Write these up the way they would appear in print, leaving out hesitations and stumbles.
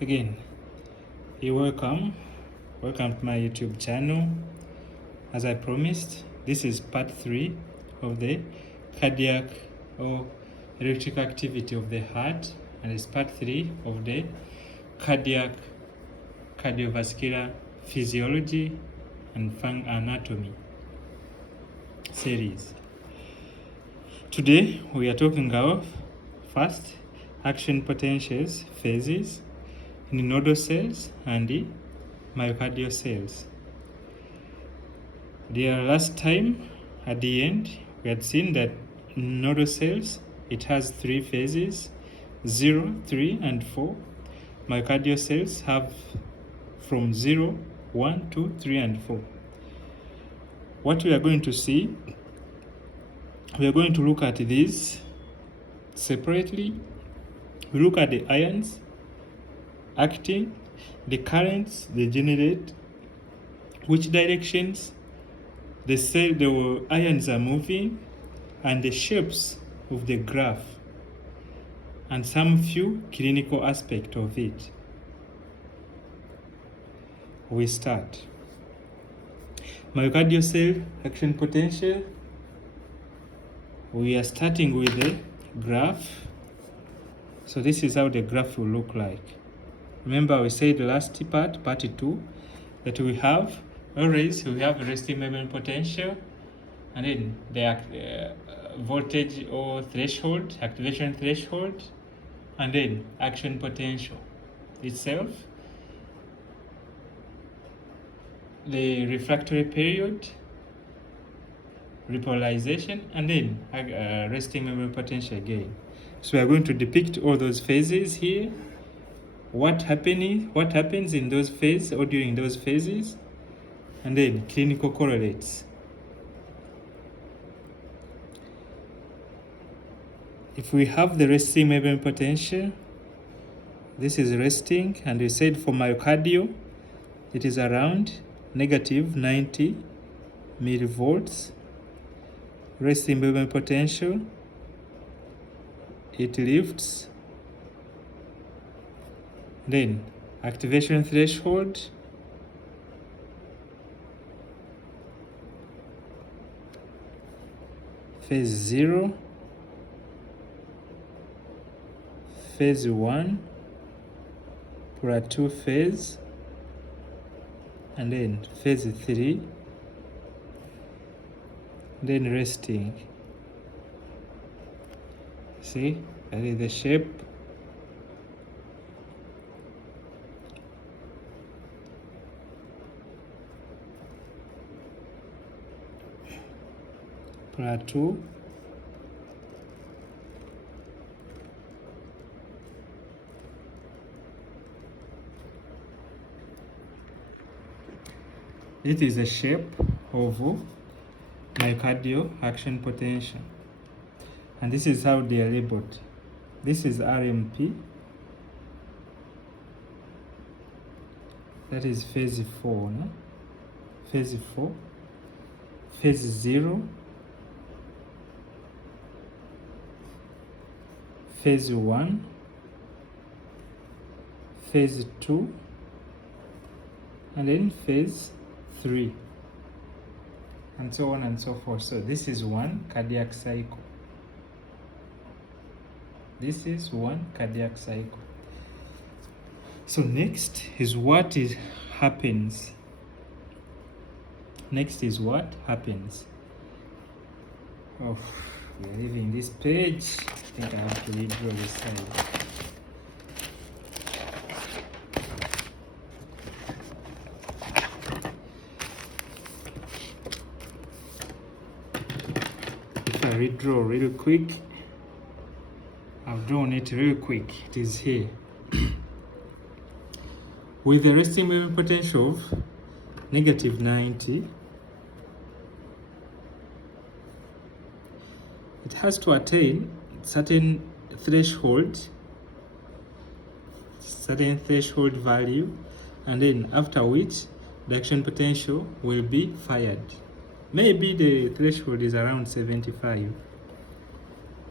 Again, welcome to my YouTube channel. As I promised, this is part 3 of the cardiac or electrical activity of the heart, and it's part 3 of the cardiovascular physiology and anatomy series. Today we are talking about first action potentials phases in nodal cells and the myocardial cells. The last time at the end we had seen that in nodal cells it has 3 phases, 0, 3 and 4. Myocardial cells have from 0, 1, 2, 3 and 4. What we are going to see, we are going to look at these separately. We look at the ions acting, the currents they generate, which directions the ions are moving, and the shapes of the graph, and some few clinical aspects of it. We start. Myocardial cell action potential. We are starting with the graph. So this is how the graph will look like. Remember we said the last part 2, that we have resting membrane potential, and then the voltage or threshold, activation threshold, and then action potential itself, the refractory period, repolarization, and then resting membrane potential again. So we are going to depict all those phases here. What happens in those phases or during those phases, and then clinical correlates. If we have the resting membrane potential, this is resting, and we said for myocardial it is around negative 90 millivolts. Resting membrane potential, it lifts. Then activation threshold, phase 0, phase 1, plateau phase, and then phase 3, then resting. See, that is the shape. Plateau, it is a shape of myocardial action potential, and this is how they are labeled. This is RMP, that is phase 4, no? Phase 4, phase 0, phase 1, phase 2, and then phase 3, and so on and so forth. So this is one cardiac cycle. This is one cardiac cycle. So next is what happens. Next is what happens. Oh, we are leaving this page. I think I have to redraw this side. If I redraw real quick, I've drawn it real quick. It is here. With the resting membrane potential of negative 90, it has to attain certain threshold value, and then after which the action potential will be fired. Maybe the threshold is around 75.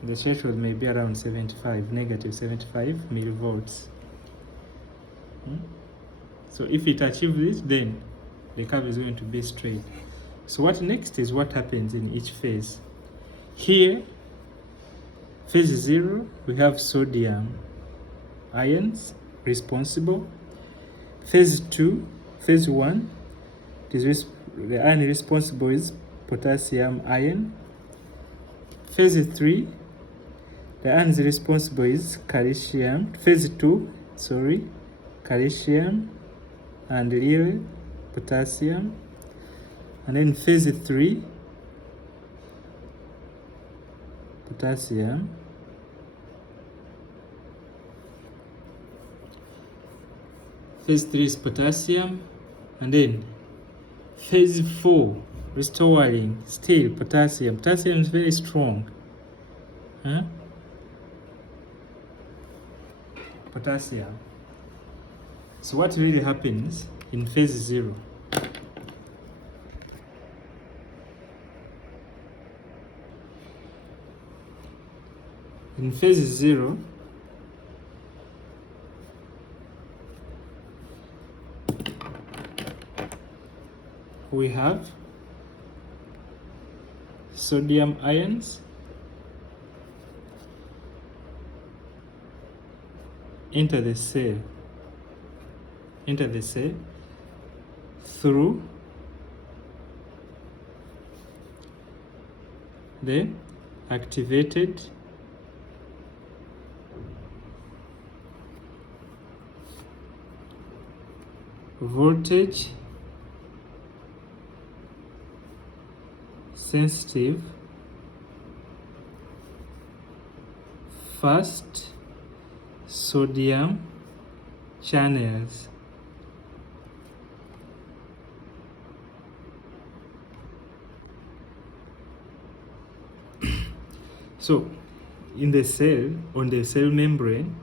The threshold may be around 75, negative 75 millivolts. So if it achieves this, then the curve is going to be straight. So what next is what happens in each phase. Here, phase 0, we have sodium ions responsible. Phase 2, phase 1, the ion responsible is potassium ion. Phase 3, the ion responsible is calcium. Phase 2, calcium and really potassium. And then phase 3, potassium. Phase 3 is potassium. And then phase 4, restoring, still potassium. Potassium is very strong. Potassium. So what really happens in phase 0? In phase 0, we have sodium ions enter the cell through the activated voltage sensitive fast sodium channels. So in the cell, on the cell membrane,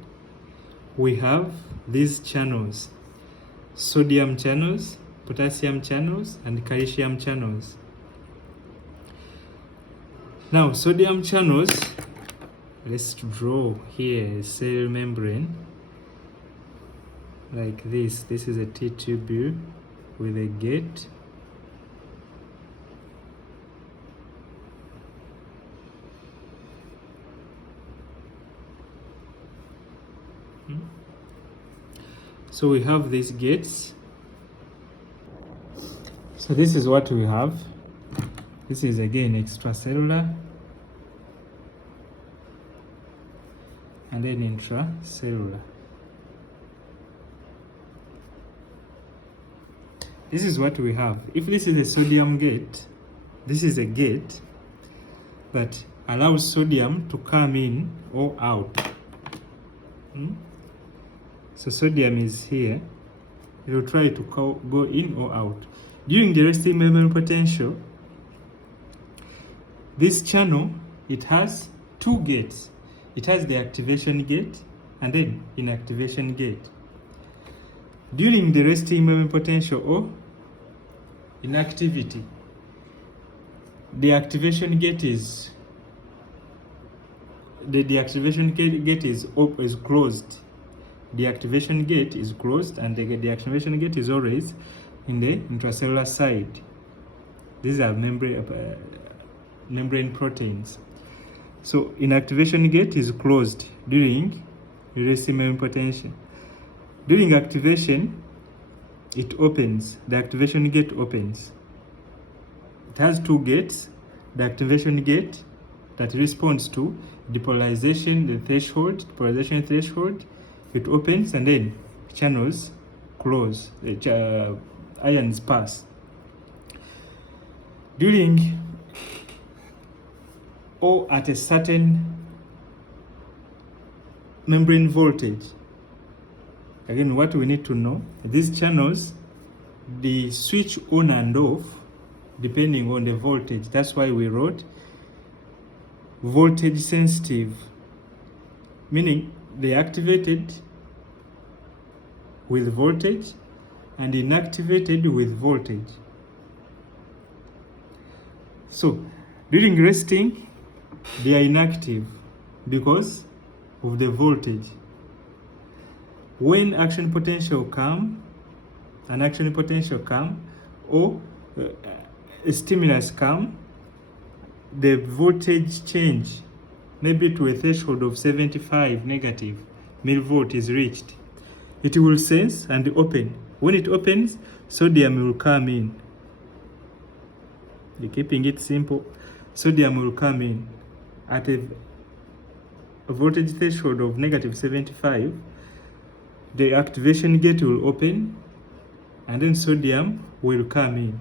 we have these channels: sodium channels, potassium channels, and calcium channels. Now, sodium channels, let's draw here a cell membrane like this. This is a T-tubule with a gate. So we have these gates. So this is what we have. This is again extracellular and then intracellular. This is what we have. If this is a sodium gate, this is a gate that allows sodium to come in or out. So sodium is here. It will try to go in or out. During the resting memory potential, this channel, it has two gates. It has the activation gate and then inactivation gate. During the resting memory potential or inactivity, the activation gate is closed. The activation gate is closed, and the activation gate is always in the intracellular side. These are membrane proteins. So inactivation gate is closed during resting memory potential. During activation, it opens. The activation gate opens. It has two gates. The activation gate that responds to depolarization, depolarization threshold, it opens, and then channels close, ions pass. During or at a certain membrane voltage, again, what we need to know, these channels, they switch on and off depending on the voltage. That's why we wrote voltage sensitive, meaning they activated with voltage and inactivated with voltage. So during resting, they are inactive because of the voltage. When action potential come, or a stimulus come, the voltage change maybe to a threshold of 75 negative millivolt is reached. It will sense and open. When it opens, sodium will come in. You're keeping it simple. Sodium will come in at a voltage threshold of negative 75. The activation gate will open, and then sodium will come in.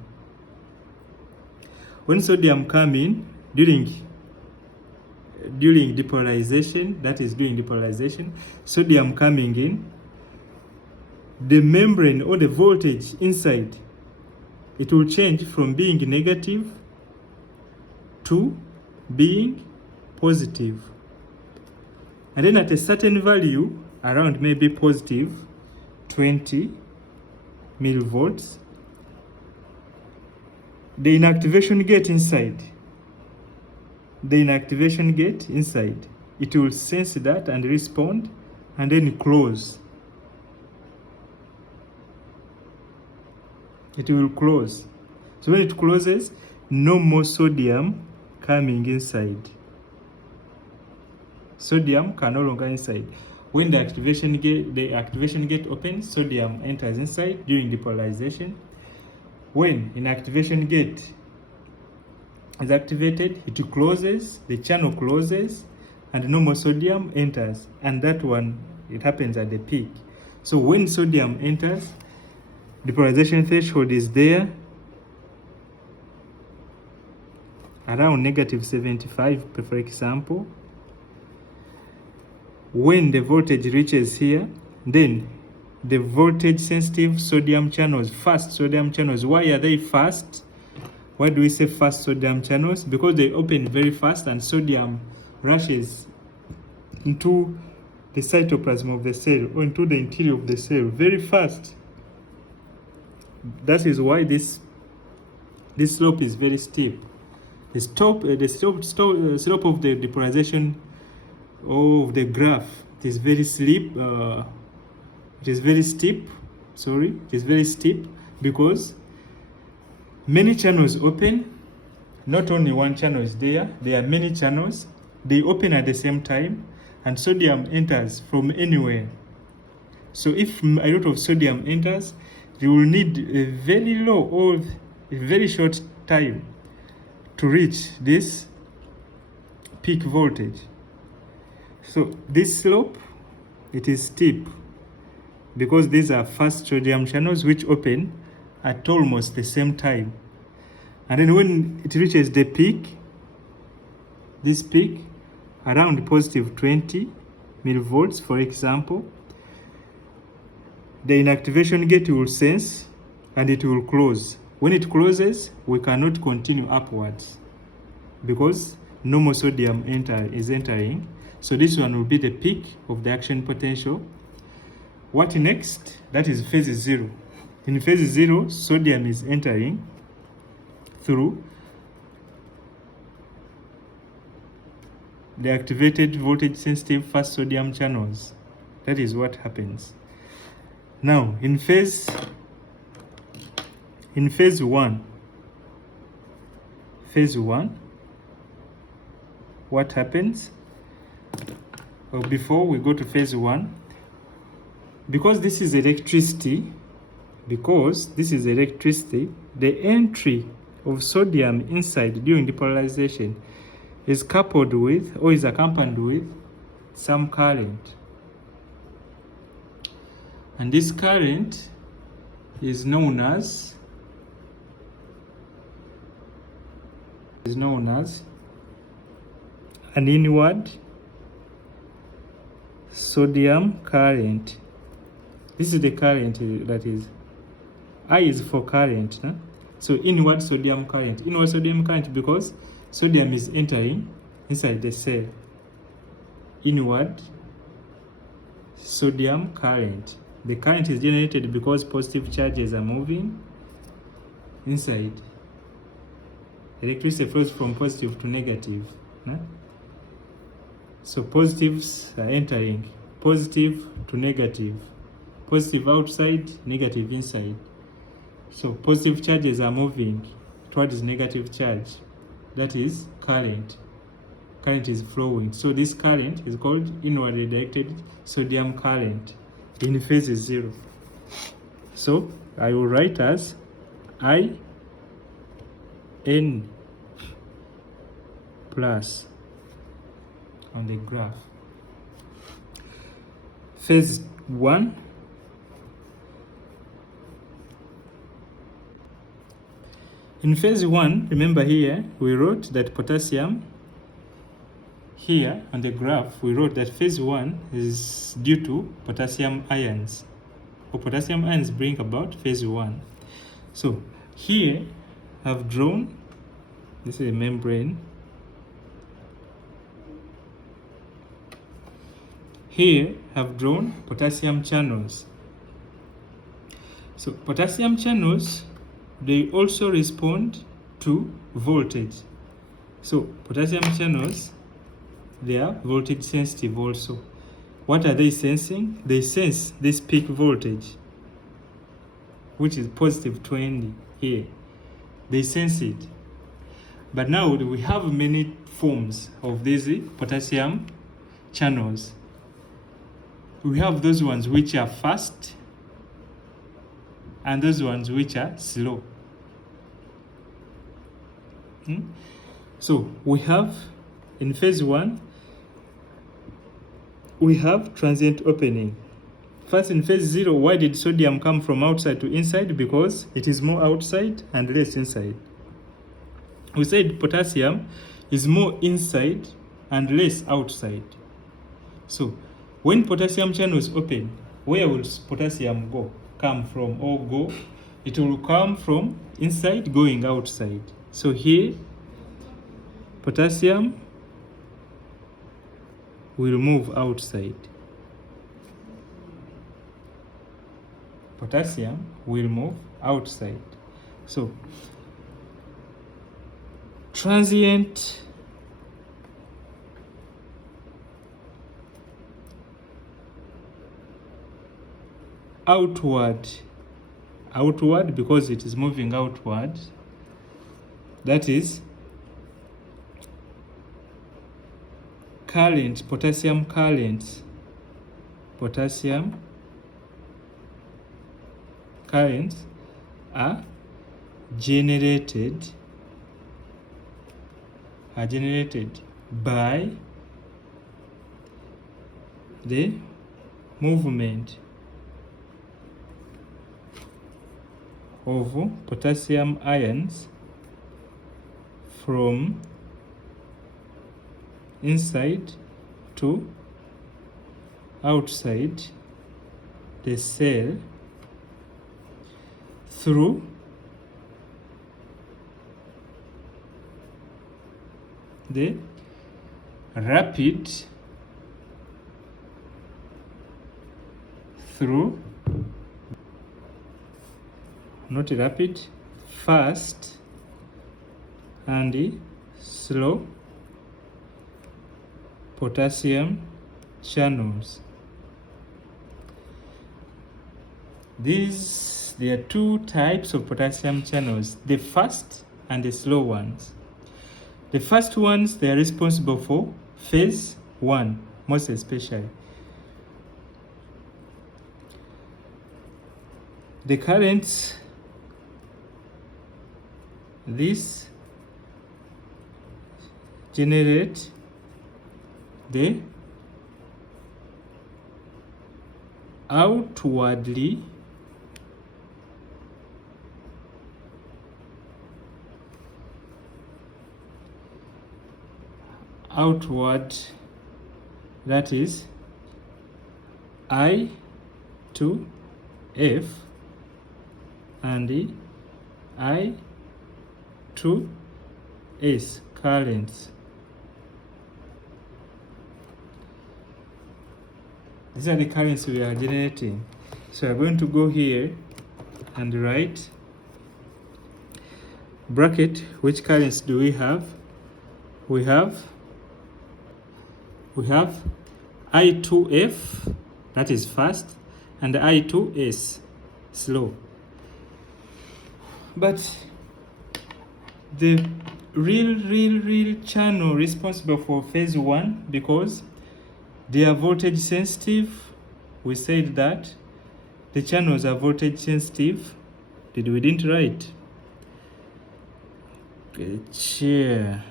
When sodium come in during depolarization, that is during depolarization, sodium coming in, the membrane or the voltage inside, it will change from being negative to being positive. And then at a certain value, around maybe positive 20 millivolts, the inactivation gate inside, it will sense that and respond, and then close. It will close. So when it closes, no more sodium coming inside. Sodium can no longer inside. When the activation gate opens, sodium enters inside during depolarization. When inactivation gate is activated, it closes, the channel closes, and no more sodium enters. And that one, it happens at the peak. So when sodium enters, depolarization threshold is there around negative 75, for example. When the voltage reaches here, then the voltage sensitive sodium channels, fast sodium channels. Why are they fast? Why do we say fast sodium channels? Because they open very fast and sodium rushes into the cytoplasm of the cell or into the interior of the cell very fast. That is why this slope is very steep. The slope of the depolarization of the graph, it is very steep. It is very steep because many channels open. Not only one channel is there are many channels. They open at the same time, and sodium enters from anywhere. So if a lot of sodium enters, you will need a very low or a very short time to reach this peak voltage. So this slope, it is steep because these are fast sodium channels which open at almost the same time. And then when it reaches the peak, this peak around positive 20 millivolts, for example, the inactivation gate will sense and it will close. When it closes, we cannot continue upwards because no more sodium is entering. So this one will be the peak of the action potential. What next? That is phase 0. In phase 0, sodium is entering through the activated voltage sensitive fast sodium channels. That is what happens. Now in phase 1, what happens? Well, before we go to phase 1, because this is electricity, the entry of sodium inside during depolarization is coupled with or is accompanied with some current. And this current is known as an inward sodium current. This is the current, that is, I is for current. Huh? So inward sodium current. Inward sodium current because sodium is entering inside the cell. Inward sodium current. The current is generated because positive charges are moving inside. Electricity flows from positive to negative. Huh? So positives are entering, positive to negative. positive outside, negative inside. So positive charges are moving towards negative charge. That is current. Current is flowing. So this current is called inwardly directed sodium current in phase 0. So I will write as IN plus on the graph. Phase 1. In phase 1, remember here, we wrote that potassium, here on the graph, we wrote that phase 1 is due to potassium ions. Or potassium ions bring about phase 1. So here I've drawn, this is a membrane. Here I've drawn potassium channels. So potassium channels, they also respond to voltage. So potassium channels, they are voltage sensitive also. What are they sensing? They sense this peak voltage, which is positive 20 here. They sense it. But now we have many forms of these potassium channels. We have those ones which are fast and those ones which are slow. So we have, in phase 1, we have transient opening. First, in phase 0, why did sodium come from outside to inside? Because it is more outside and less inside. We said potassium is more inside and less outside. So when potassium channels open, where will potassium come from or go? It will come from inside going outside. So here, potassium will move outside. Potassium will move outside. So transient outward because it is moving outward. That is current, potassium currents are generated by the movement of potassium ions from inside to outside the cell through the rapid not rapid, fast and slow potassium channels. There are two types of potassium channels, the fast and the slow ones. The fast ones, they are responsible for phase 1, most especially. The currents, this generate the outward that is I to F and I to S currents. These are the currents we are generating. So I'm going to go here and write bracket. Which currents do we have? We have I2F, that is fast, and I2S, slow. But the real channel responsible for phase 1, because they are voltage sensitive, we said that the channels are voltage sensitive. We didn't write. Okay, chair.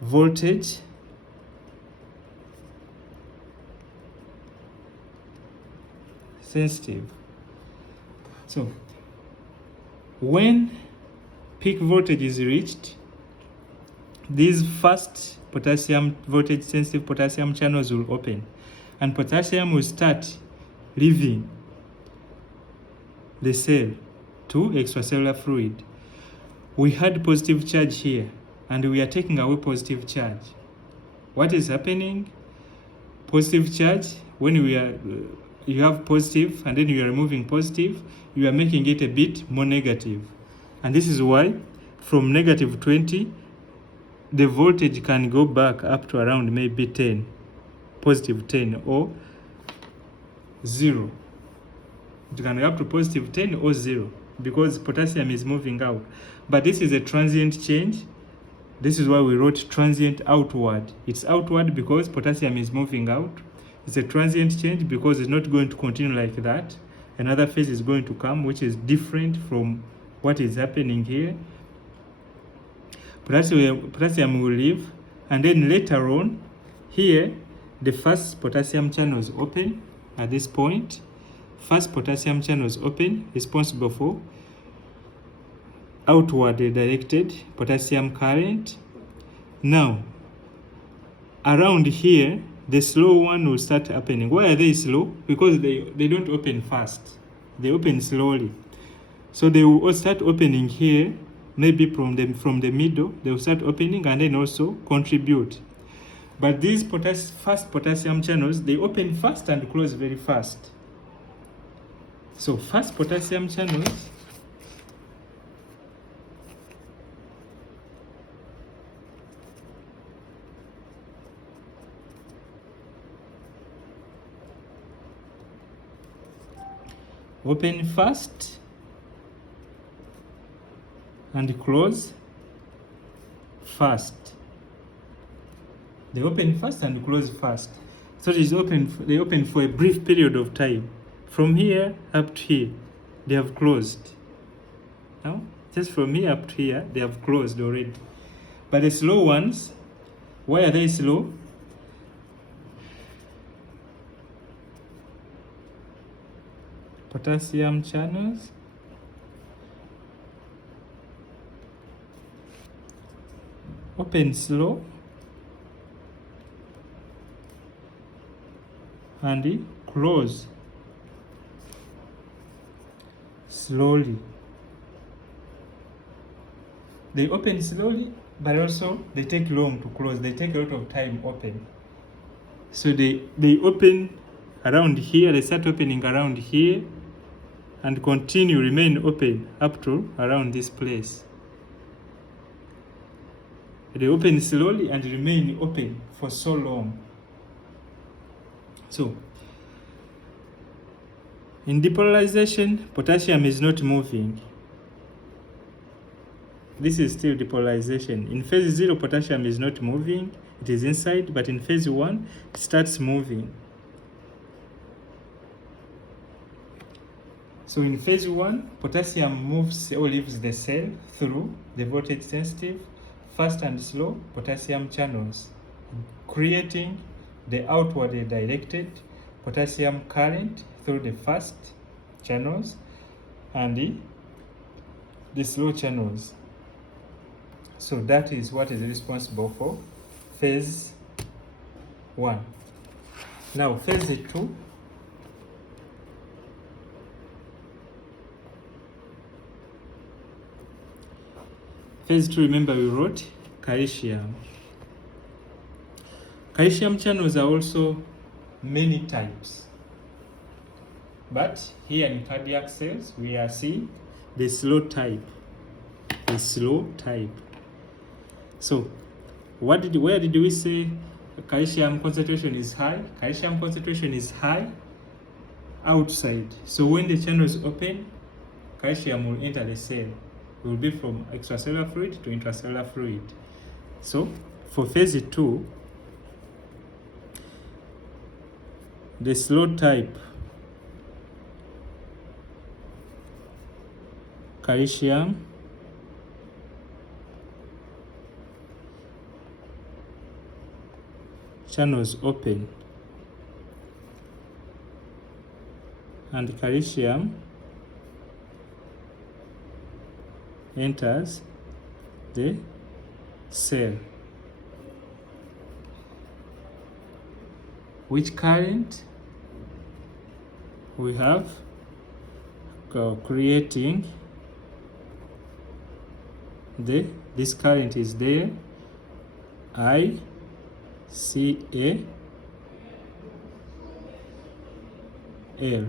Voltage sensitive. So when peak voltage is reached, these first potassium voltage sensitive potassium channels will open, and potassium will start leaving the cell to extracellular fluid. We had positive charge here, and we are taking away positive charge. What is happening? Positive charge, when you have positive and then you are removing positive, you are making it a bit more negative. And this is why from negative 20, the voltage can go back up to around maybe 10, positive 10 or 0. It can go up to positive 10 or 0 because potassium is moving out. But this is a transient change. This is why we wrote transient outward. It's outward because potassium is moving out. It's a transient change because it's not going to continue like that. Another phase is going to come which is different from what is happening here. Potassium will leave, and then later on here the first potassium channels open at this point. First potassium channels open, responsible for outwardly directed potassium current. Now around here the slow one will start happening. Why are they slow? Because they don't open fast, they open slowly. So they will start opening here, maybe from the middle they will start opening and then also contribute. But these first potassium channels, they open fast and close very fast. So first potassium channels open fast and close fast. They open fast and close fast. So they open for a brief period of time. From here up to here, they have closed. Now, just from here up to here, they have closed already. But the slow ones, why are they slow? Potassium channels open slow and close slowly. They open slowly, but also they take long to close. They take a lot of time open. So they open around here, they start opening around here and continue, remain open up to around this place. They open slowly and remain open for so long. So in depolarization, potassium is not moving. This is still depolarization. In phase 0, potassium is not moving. It is inside, but in phase 1, it starts moving. So in phase 1, potassium moves or leaves the cell through the voltage sensitive, fast and slow potassium channels, creating the outwardly directed potassium current through the fast channels and the slow channels. So that is what is responsible for phase 1. Now phase 2. Phase 2, remember we wrote calcium. Calcium channels are also many types. But here in cardiac cells, we are seeing the slow type. The slow type. So, where did we say calcium concentration is high? Calcium concentration is high outside. So when the channel is open, calcium will enter the cell. It will be from extracellular fluid to intracellular fluid. So for phase 2, the slow type calcium channels open and calcium enters the cell. Which current we have creating this current is there, I C A L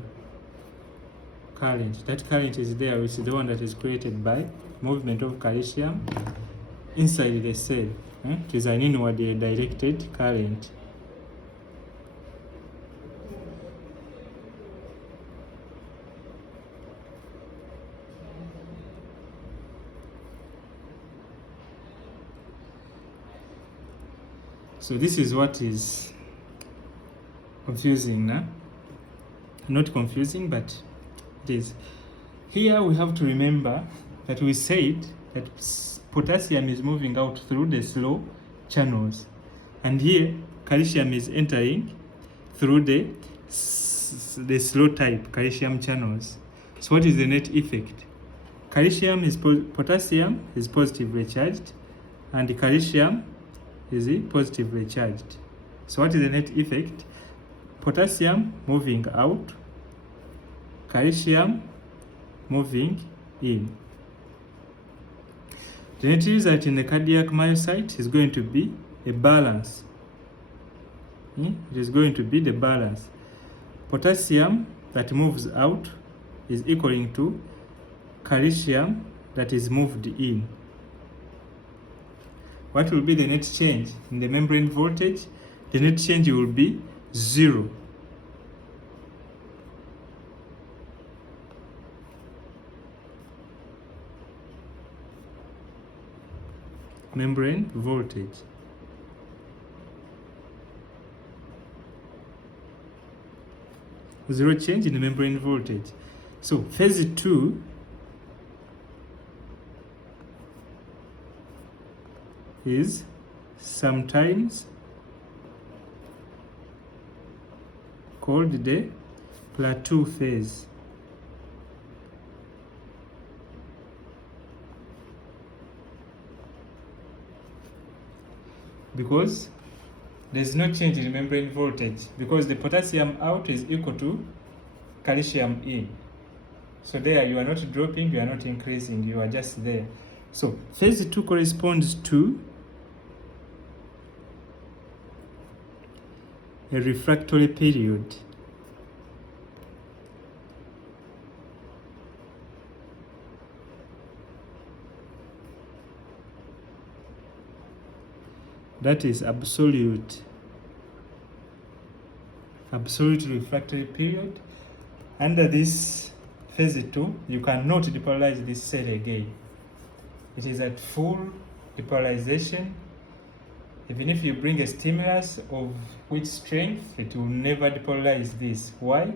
current. That current is there, which is the one that is created by movement of calcium inside the cell. It is an inward directed current. So this is what is confusing now. Not confusing, but it is. Here we have to remember that we said that potassium is moving out through the slow channels, and here calcium is entering through the slow type calcium channels. So what is the net effect? Potassium is positively charged and calcium is positively charged. So what is the net effect? Potassium moving out, calcium moving in. The net result in the cardiac myocyte is going to be a balance. It is going to be the balance. Potassium that moves out is equaling to calcium that is moved in. What will be the net change in the membrane voltage? The net change will be 0. Membrane voltage. Zero change in the membrane voltage. So phase 2 is sometimes called the plateau phase. Because there is no change in membrane voltage, because the potassium out is equal to calcium in. So there you are not dropping, you are not increasing, you are just there. So phase 2 corresponds to a refractory period. That is absolute refractory period. Under this phase 2, you cannot depolarize this cell again. It is at full depolarization. Even if you bring a stimulus of which strength, it will never depolarize this. Why?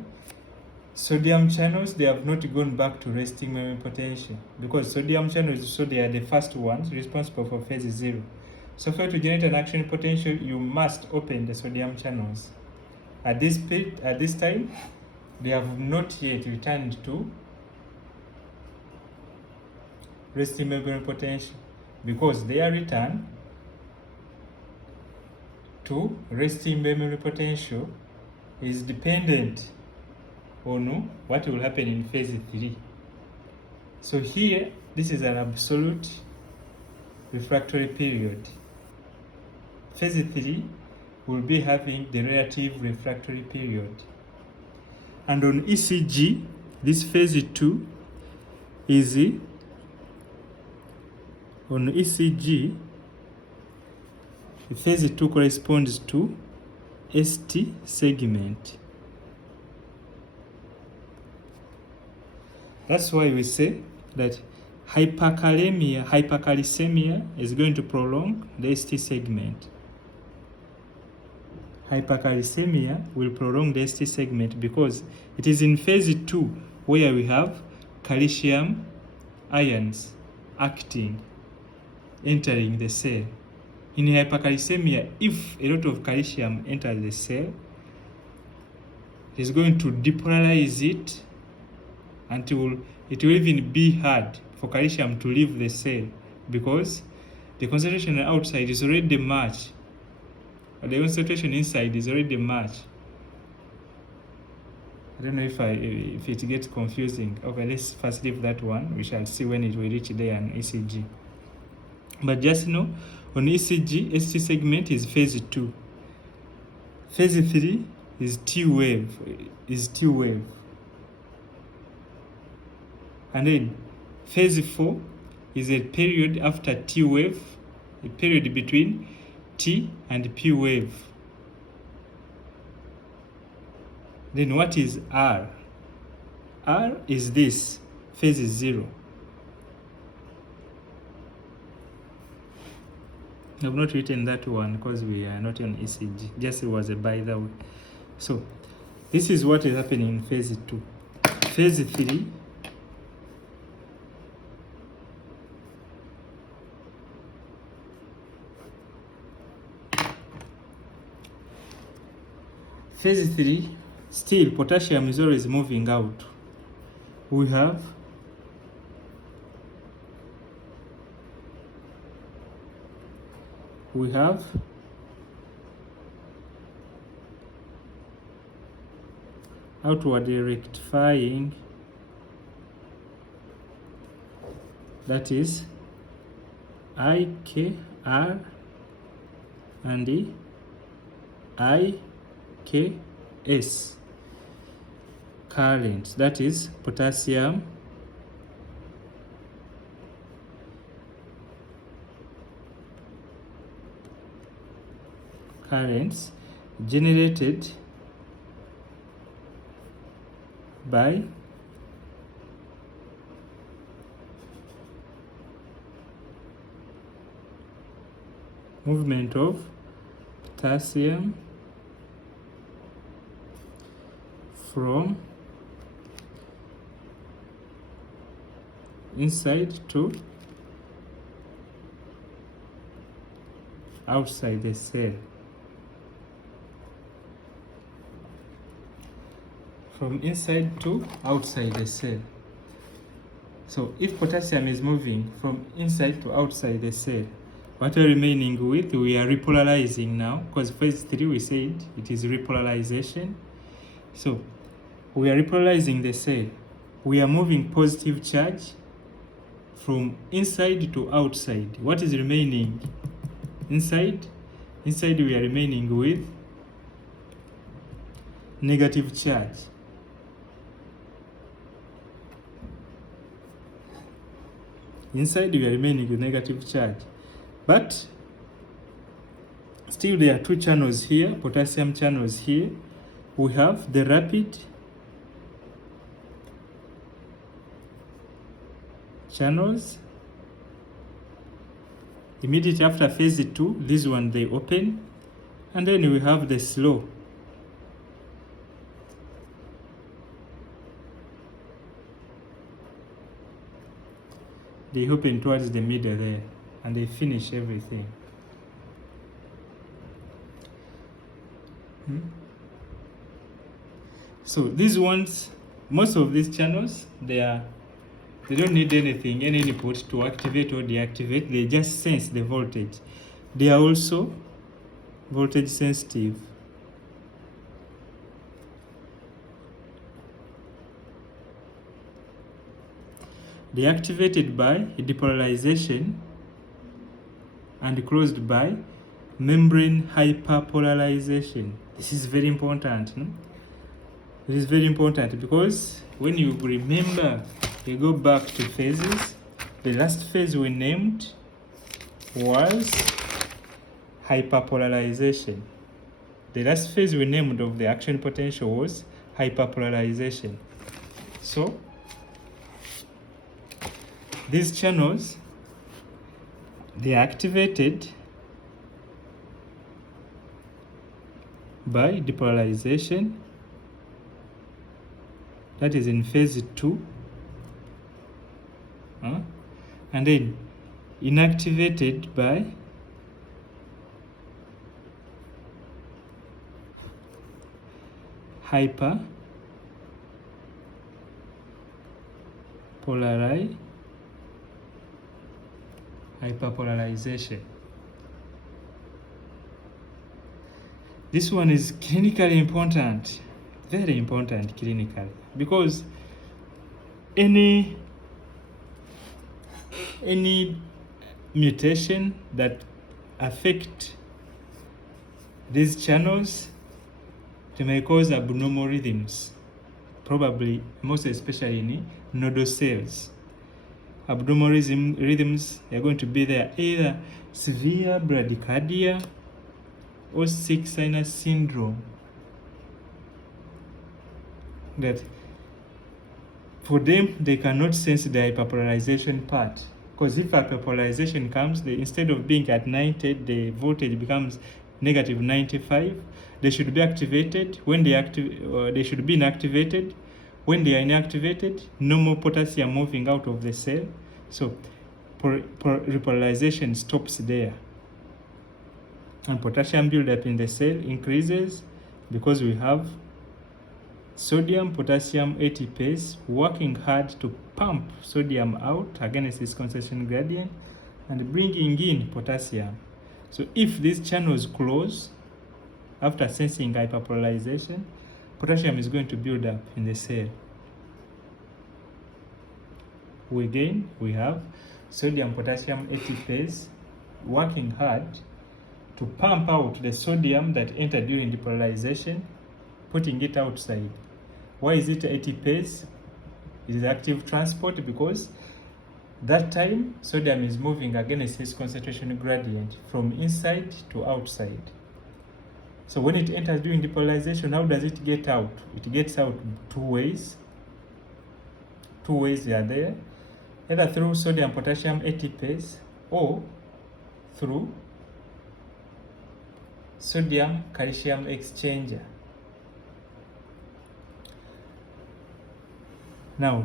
Sodium channels, they have not gone back to resting membrane potential, because sodium channels, so they are the first ones responsible for phase 0. So for you to generate an action potential, you must open the sodium channels. At this time, they have not yet returned to resting membrane potential, because their return to resting membrane potential is dependent on what will happen in phase 3. So here, this is an absolute refractory period. Phase 3 will be having the relative refractory period. And on ECG, this phase 2 is on ECG, the phase 2 corresponds to ST segment. That's why we say that hyperkalemia is going to prolong the ST segment. Hyperkalemia will prolong the ST segment because it is in phase 2 where we have calcium ions acting, entering the cell. In hyperkalemia, if a lot of calcium enters the cell, it is going to depolarize it until it will even be hard for calcium to leave the cell because the concentration outside is already much. The concentration inside is already much. I don't know if it gets confusing. Okay, let's first leave that one. We shall see when it will reach there on ECG. But just know, on ECG, ST segment is phase 2. Phase 3 is T wave. And then phase 4 is a period after T wave, a period between T and P wave. Then what is R? R is this, phase 0. I've not written that one because we are not on ECG. Just it was a by the way. So this is what is happening in phase 2. Phase 3 still potassium is always moving out. We have outwardly rectifying, that is IKR and the IKS current, that is potassium currents generated by movement of potassium from inside to outside the cell. From inside to outside the cell. So if potassium is moving from inside to outside the cell, what we're remaining with, we are repolarizing now, because phase 3 we said it is repolarization. So we are repolarizing the cell. We are moving positive charge from inside to outside. What is remaining? Inside we are remaining with negative charge. Inside we are remaining with negative charge. But still there are two channels here, potassium channels here. We have the rapid channels. Immediately after phase 2, this one they open, and then we have the slow. They open towards the middle there, and they finish everything. So these ones, most of these channels, they don't need anything, any input to activate or deactivate. They just sense the voltage. They are also voltage sensitive. Deactivated by depolarization and closed by membrane hyperpolarization. This is very important. This is very important because when you remember, we go back to phases. The last phase we named was hyperpolarization. The last phase we named of the action potential was hyperpolarization. So these channels, they are activated by depolarization, that is in phase 2, and then inactivated by hyperpolarization. This one is clinically important, very important clinically, because any mutation that affect these channels, they may cause abnormal rhythms, probably most especially in nodal cells. Abnormal rhythms are going to be there, either severe bradycardia or sick sinus syndrome. That for them, they cannot sense the hyperpolarization part, because if hyperpolarization comes, instead of being at 90, the voltage becomes negative 95. They should be activated. When they should be inactivated. When they are inactivated, no more potassium moving out of the cell, so repolarization stops there, and potassium buildup in the cell increases because we have sodium potassium ATPase working hard to pump sodium out against its concentration gradient and bringing in potassium. So if these channels close after sensing hyperpolarization, potassium is going to build up in the cell. We have sodium potassium ATPase working hard to pump out the sodium that entered during depolarization, putting it outside. Why is it ATPase? It is active transport, because that time sodium is moving against its concentration gradient from inside to outside. So when it enters during depolarization, how does it get out? It gets out two ways. Two ways are there, either through sodium potassium ATPase or through sodium calcium exchanger. Now,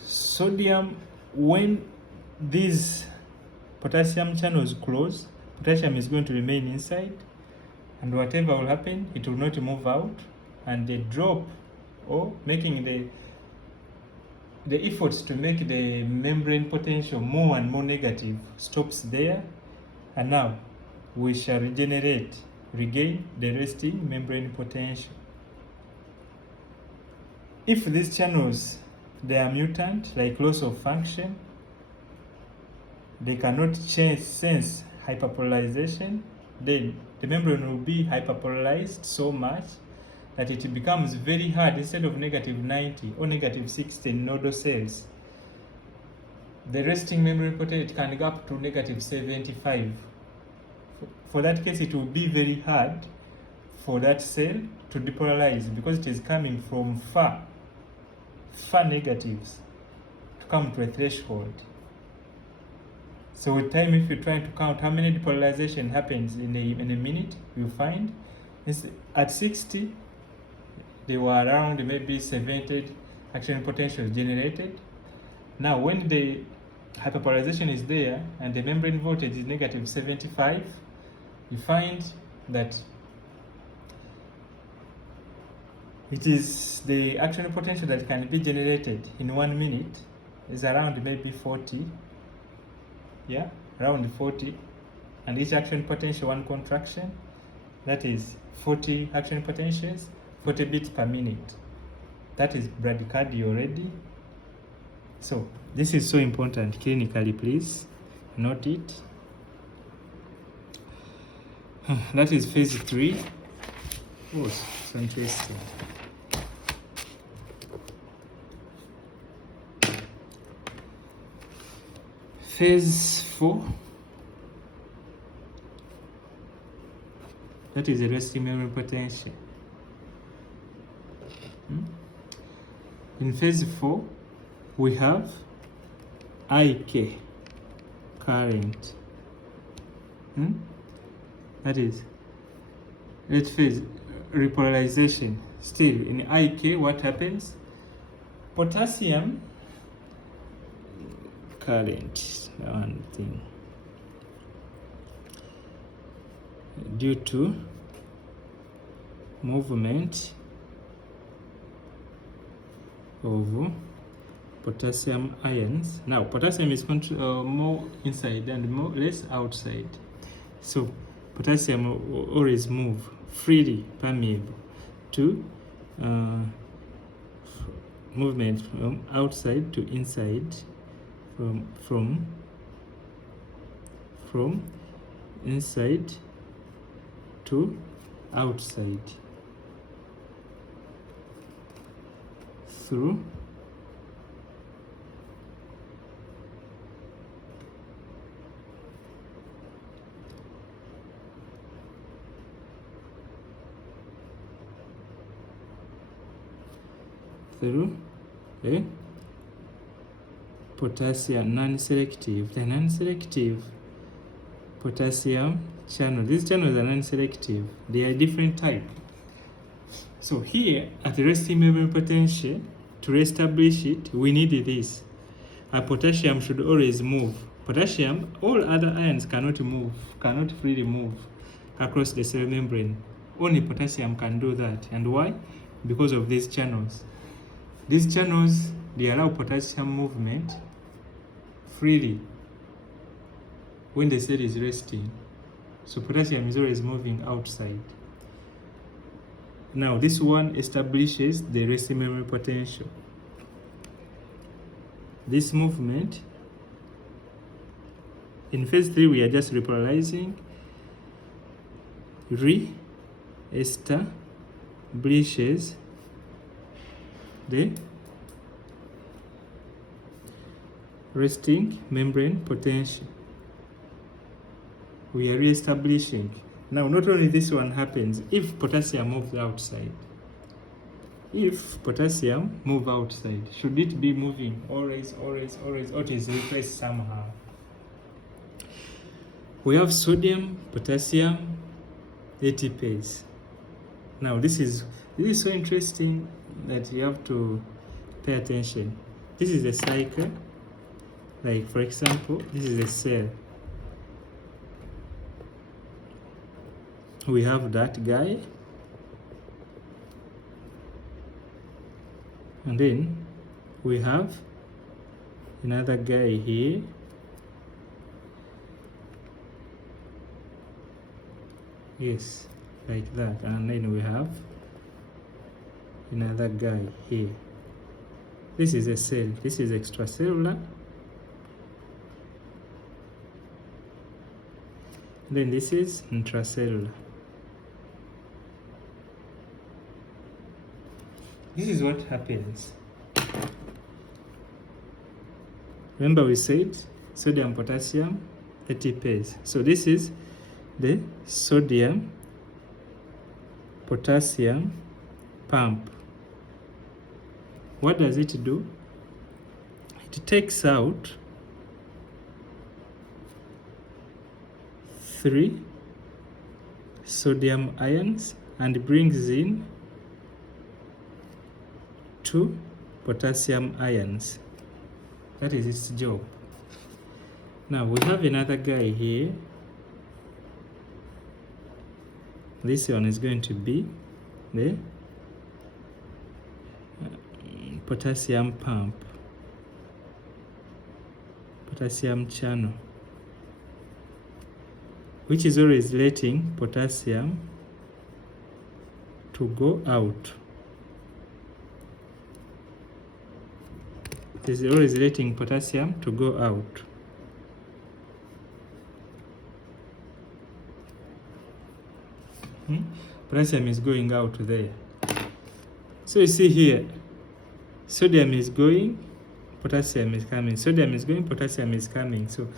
sodium, when these potassium channels close, potassium is going to remain inside, and whatever will happen, it will not move out, and the drop, or making the efforts to make the membrane potential more and more negative, stops there, and now we shall regain the resting membrane potential. If these channels, they are mutant, like loss of function, they cannot sense hyperpolarization, then the membrane will be hyperpolarized so much that it becomes very hard. Instead of negative 90 or negative 60 in nodal cells, the resting membrane potential can go up to negative 75. For that case, it will be very hard for that cell to depolarize, because it is coming from far negatives to come to a threshold. So with time, if you're trying to count how many depolarization happens in a minute, you find at 60, they were around maybe 70 action potentials generated. Now when the hyperpolarization is there and the membrane voltage is negative 75, you find that it is the action potential that can be generated in 1 minute is around maybe 40. Yeah, around 40. And each action potential, one contraction, that is 40 action potentials, 40 beats per minute. That is bradycardia already. So this is so important clinically, please note it. That is phase 3. Oh, so interesting. Phase 4, that is the resting membrane potential. In phase 4, we have IK current. That is late phase repolarization. Still in IK, what happens? Potassium current, one thing, due to movement of potassium ions. Now potassium is more inside and more less outside, so potassium will always move freely, permeable to movement from outside to inside, from inside to outside through the potassium non-selective, the non-selective potassium channel. These channels are non-selective, they are different type. So here at the resting membrane potential, to reestablish it, we need this. A potassium should always move. Potassium, all other ions cannot move, cannot freely move across the cell membrane. Only potassium can do that. And why? Because of these channels. These channels, they allow potassium movement freely when the cell is resting. So potassium is always moving outside. Now this one establishes the resting membrane potential. This movement, in phase 3 we are just repolarizing, re-establishes the resting membrane potential. We are re-establishing. Now not only this one happens if potassium moves outside. If potassium move outside, should it be moving always, or it is replaced somehow? We have sodium, potassium, ATPase. Now this is so interesting that you have to pay attention. This is a cycle. Like for example, this is a cell. We have that guy, and then we have another guy here. Yes, like that. And then we have another guy here. This is a cell. This is extracellular. Then this is intracellular. This is what happens. Remember we said sodium, potassium, ATPase. So this is the sodium potassium pump. What does it do? It takes out 3 sodium ions and brings in 2 potassium ions. That is its job. Now we have another guy here. This one is going to be the potassium pump, potassium channel, which is always letting potassium to go out. It is always letting potassium to go out. Potassium is going out there. So you see here, sodium is going, potassium is coming. Sodium is going, potassium is coming. So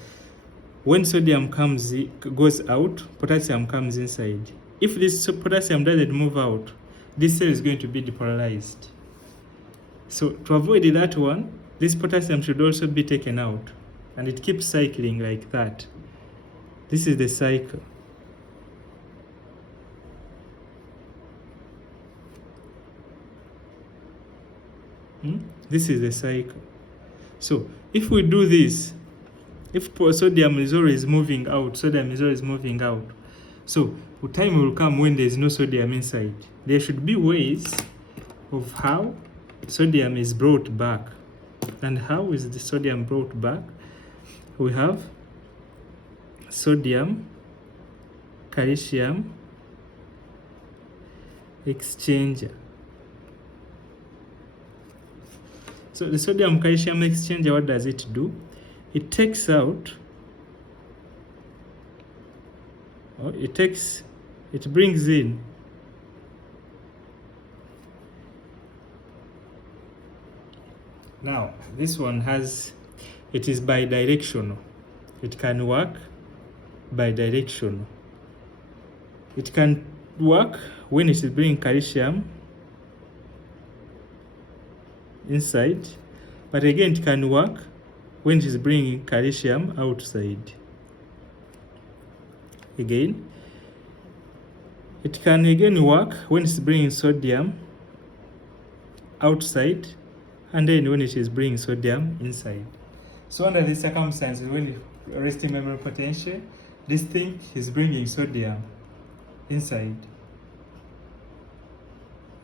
when sodium goes out, potassium comes inside. If this potassium doesn't move out, this cell is going to be depolarized. So to avoid that one, this potassium should also be taken out. and it keeps cycling like that. This is the cycle. This is the cycle. So if we do this, if sodium is always moving out, so time will come when there is no sodium inside. There should be ways of how sodium is brought back. And how is the sodium brought back? We have sodium calcium exchanger. So the sodium calcium exchanger, what does it do? It takes out, it brings in now this one it is bidirectional. It can work bidirectional. It can work when it is bringing calcium inside, but again it can work when it is bringing calcium outside. Again, it can again work when it's bringing sodium outside, and then when it is bringing sodium inside. So under these circumstances, when resting memory potential, this thing is bringing sodium inside,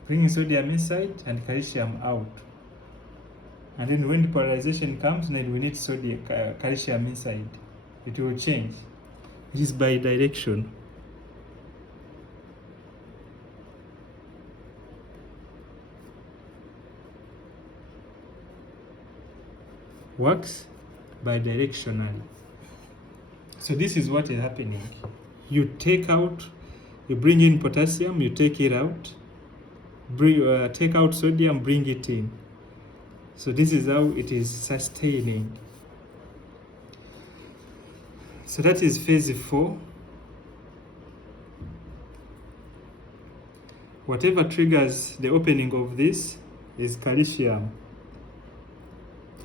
bringing sodium inside and calcium out. And then when the polarization comes, then we need sodium, calcium inside. It will change. It is bidirectional. Works bidirectionally. So this is what is happening. You bring in potassium, you take it out, take out sodium, bring it in. So this is how it is sustaining. So that is phase 4. Whatever triggers the opening of this is calcium.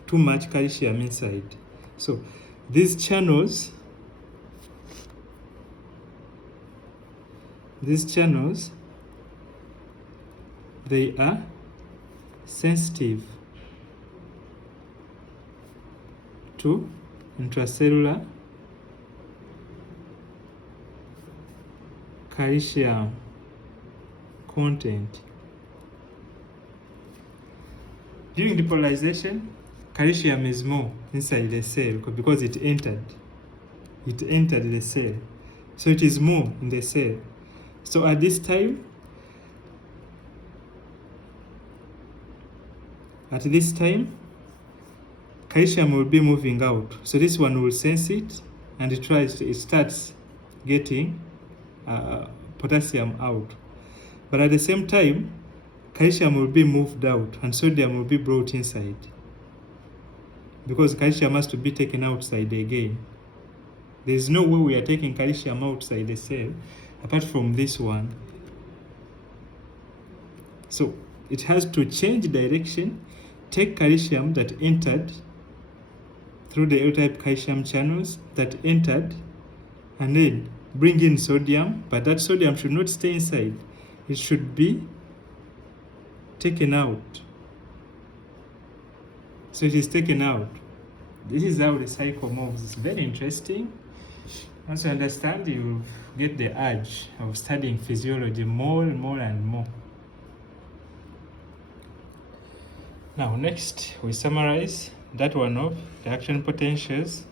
Too much calcium inside. So these channels, they are sensitive to intracellular calcium content. During depolarization, calcium is more inside the cell because it entered the cell, so it is more in the cell. So at this time, calcium will be moving out. So this one will sense it, and it starts getting potassium out. But at the same time, calcium will be moved out and sodium will be brought inside, because calcium has to be taken outside again. There is no way we are taking calcium outside the cell apart from this one. So it has to change direction, take calcium that entered through the L-type calcium channels that entered, and then bring in sodium, but that sodium should not stay inside. It should be taken out. So it is taken out. This is how the cycle moves. It's very interesting. Once you understand, you get the urge of studying physiology more and more and more. Now, next, we summarize that one of the action potentials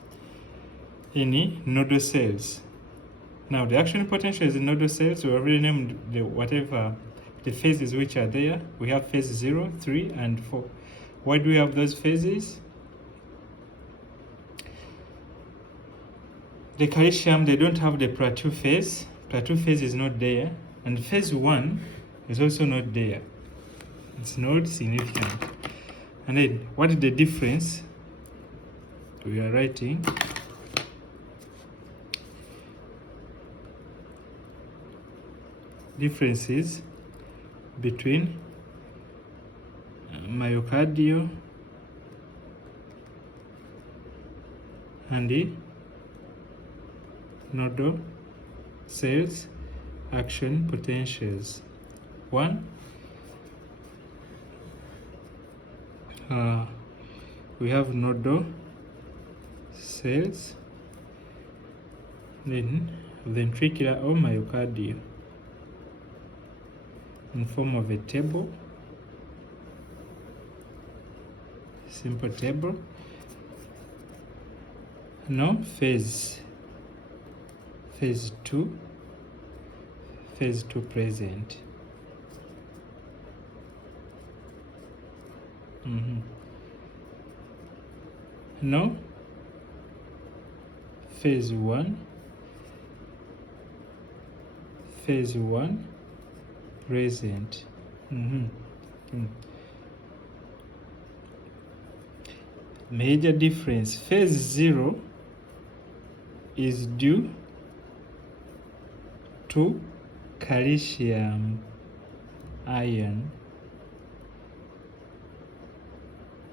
in nodal cells. Now, the action potentials in nodal cells, we already named the phases which are there. We have phase 0, 3, and 4. Why do we have those phases? The calcium, they don't have the plateau phase. Plateau phase is not there. And phase 1 is also not there. It's not significant. And then, what is the difference? We are writing differences between myocardial and the nodal cells action potentials. One, we have nodal cells, then ventricular or myocardial in form of a table, simple table. Now phase 2 present. Now phase 1 present. Major difference: phase 0 is due to calcium ion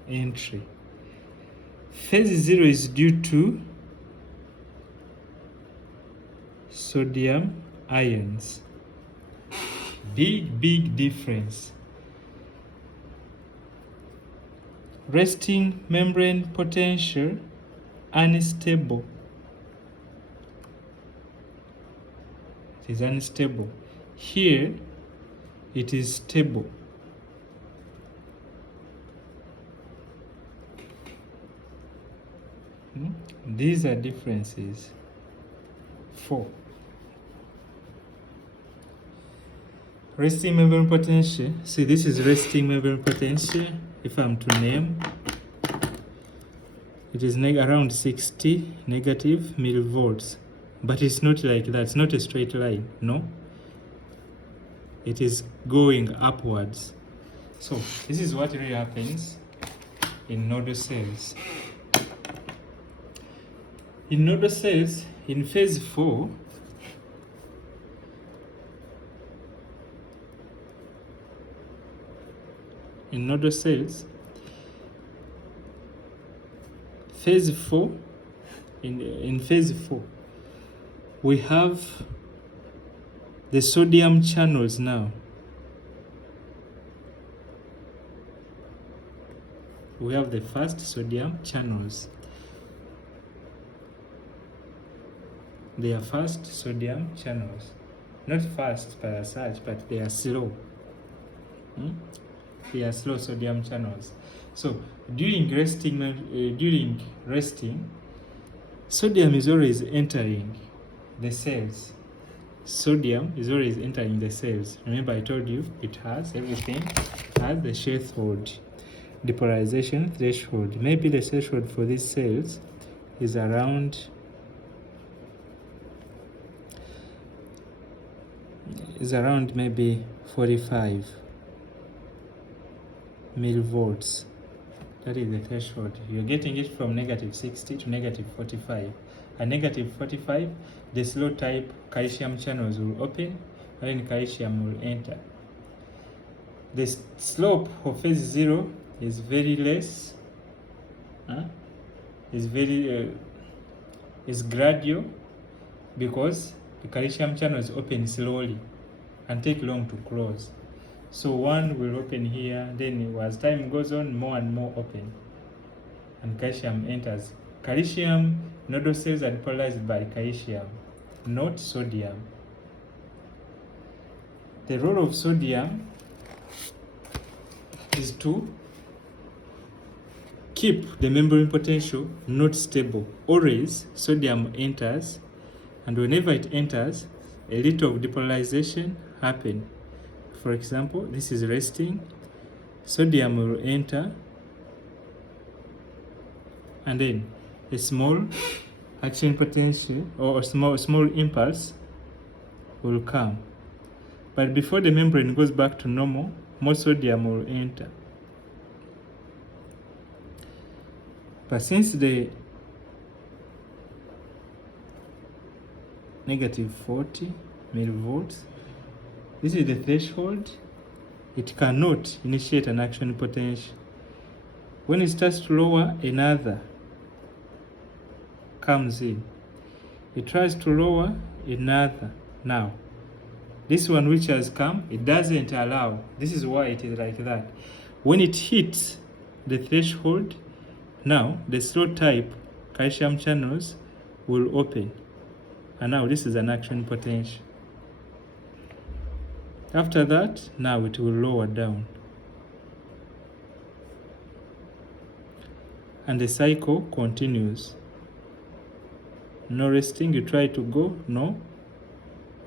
entry. Phase 0 is due to sodium ions. Big difference. Resting membrane potential unstable. It is unstable. Here it is stable. These are differences. 4. Resting membrane potential. See, this is resting membrane potential. If I'm to name, it is around 60 negative millivolts. But it's not like that. It's not a straight line. No. It is going upwards. So this is what really happens in nodal cells. In nodal cells, in phase 4, in nodal cells, phase 4, in phase 4, we have the sodium channels now. We have the first sodium channels. They are fast sodium channels. Not fast per such, but they are slow. They are slow sodium channels. So during resting, sodium is always entering the cells. Sodium is always entering the cells. Remember, I told you everything has the threshold, depolarization threshold. Maybe the threshold for these cells is around maybe 45 millivolts. That is the threshold. You're getting it from negative 60 to negative 45. At negative 45, the slow type calcium channels will open and calcium will enter. The slope of phase 0 is very less. Is gradual because the calcium channels open slowly and take long to close. So one will open here, then as time goes on, more and more open, and calcium enters. Calcium nodal cells are polarized by calcium, not sodium. The role of sodium is to keep the membrane potential not stable. Always sodium enters, and whenever it enters, a little of depolarization happens. For example, this is resting, sodium will enter, and then a small action potential or a small impulse will come. But before the membrane goes back to normal, more sodium will enter. But since the negative 40 millivolts, this is the threshold, it cannot initiate an action potential. When it starts to lower, another comes in. It tries to lower another. Now, this one which has come, it doesn't allow. This is why it is like that. When it hits the threshold, now the slow type calcium channels will open. And now this is an action potential. After that, now it will lower down. And the cycle continues. No resting. You try to go, no.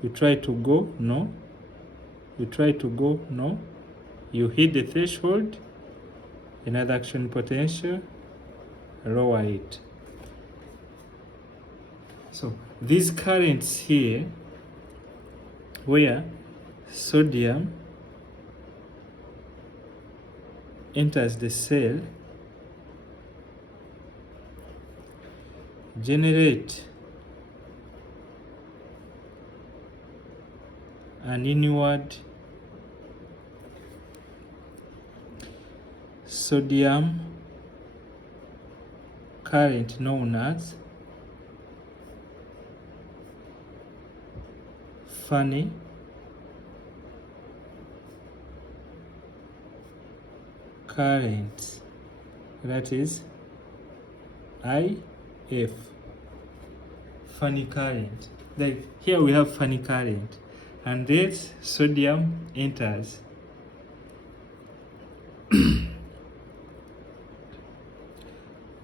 You try to go, no. You try to go, no. You hit the threshold, another action potential, lower it. So these currents here, where sodium enters the cell, generate an inward sodium current known as funny current, that is IF, funny current. Like here we have funny current, and this sodium enters.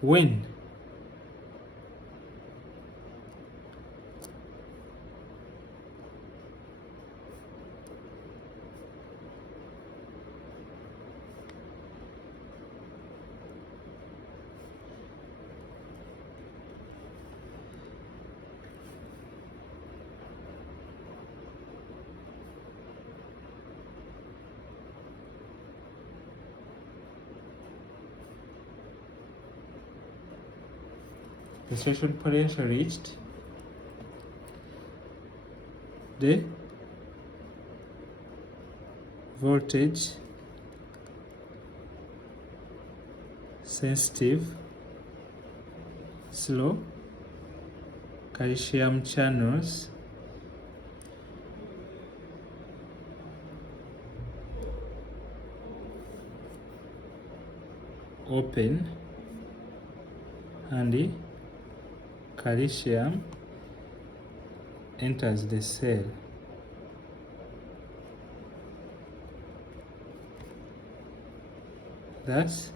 When the threshold potential reached, the voltage sensitive slow calcium channels open, and the calcium enters the cell. Thus,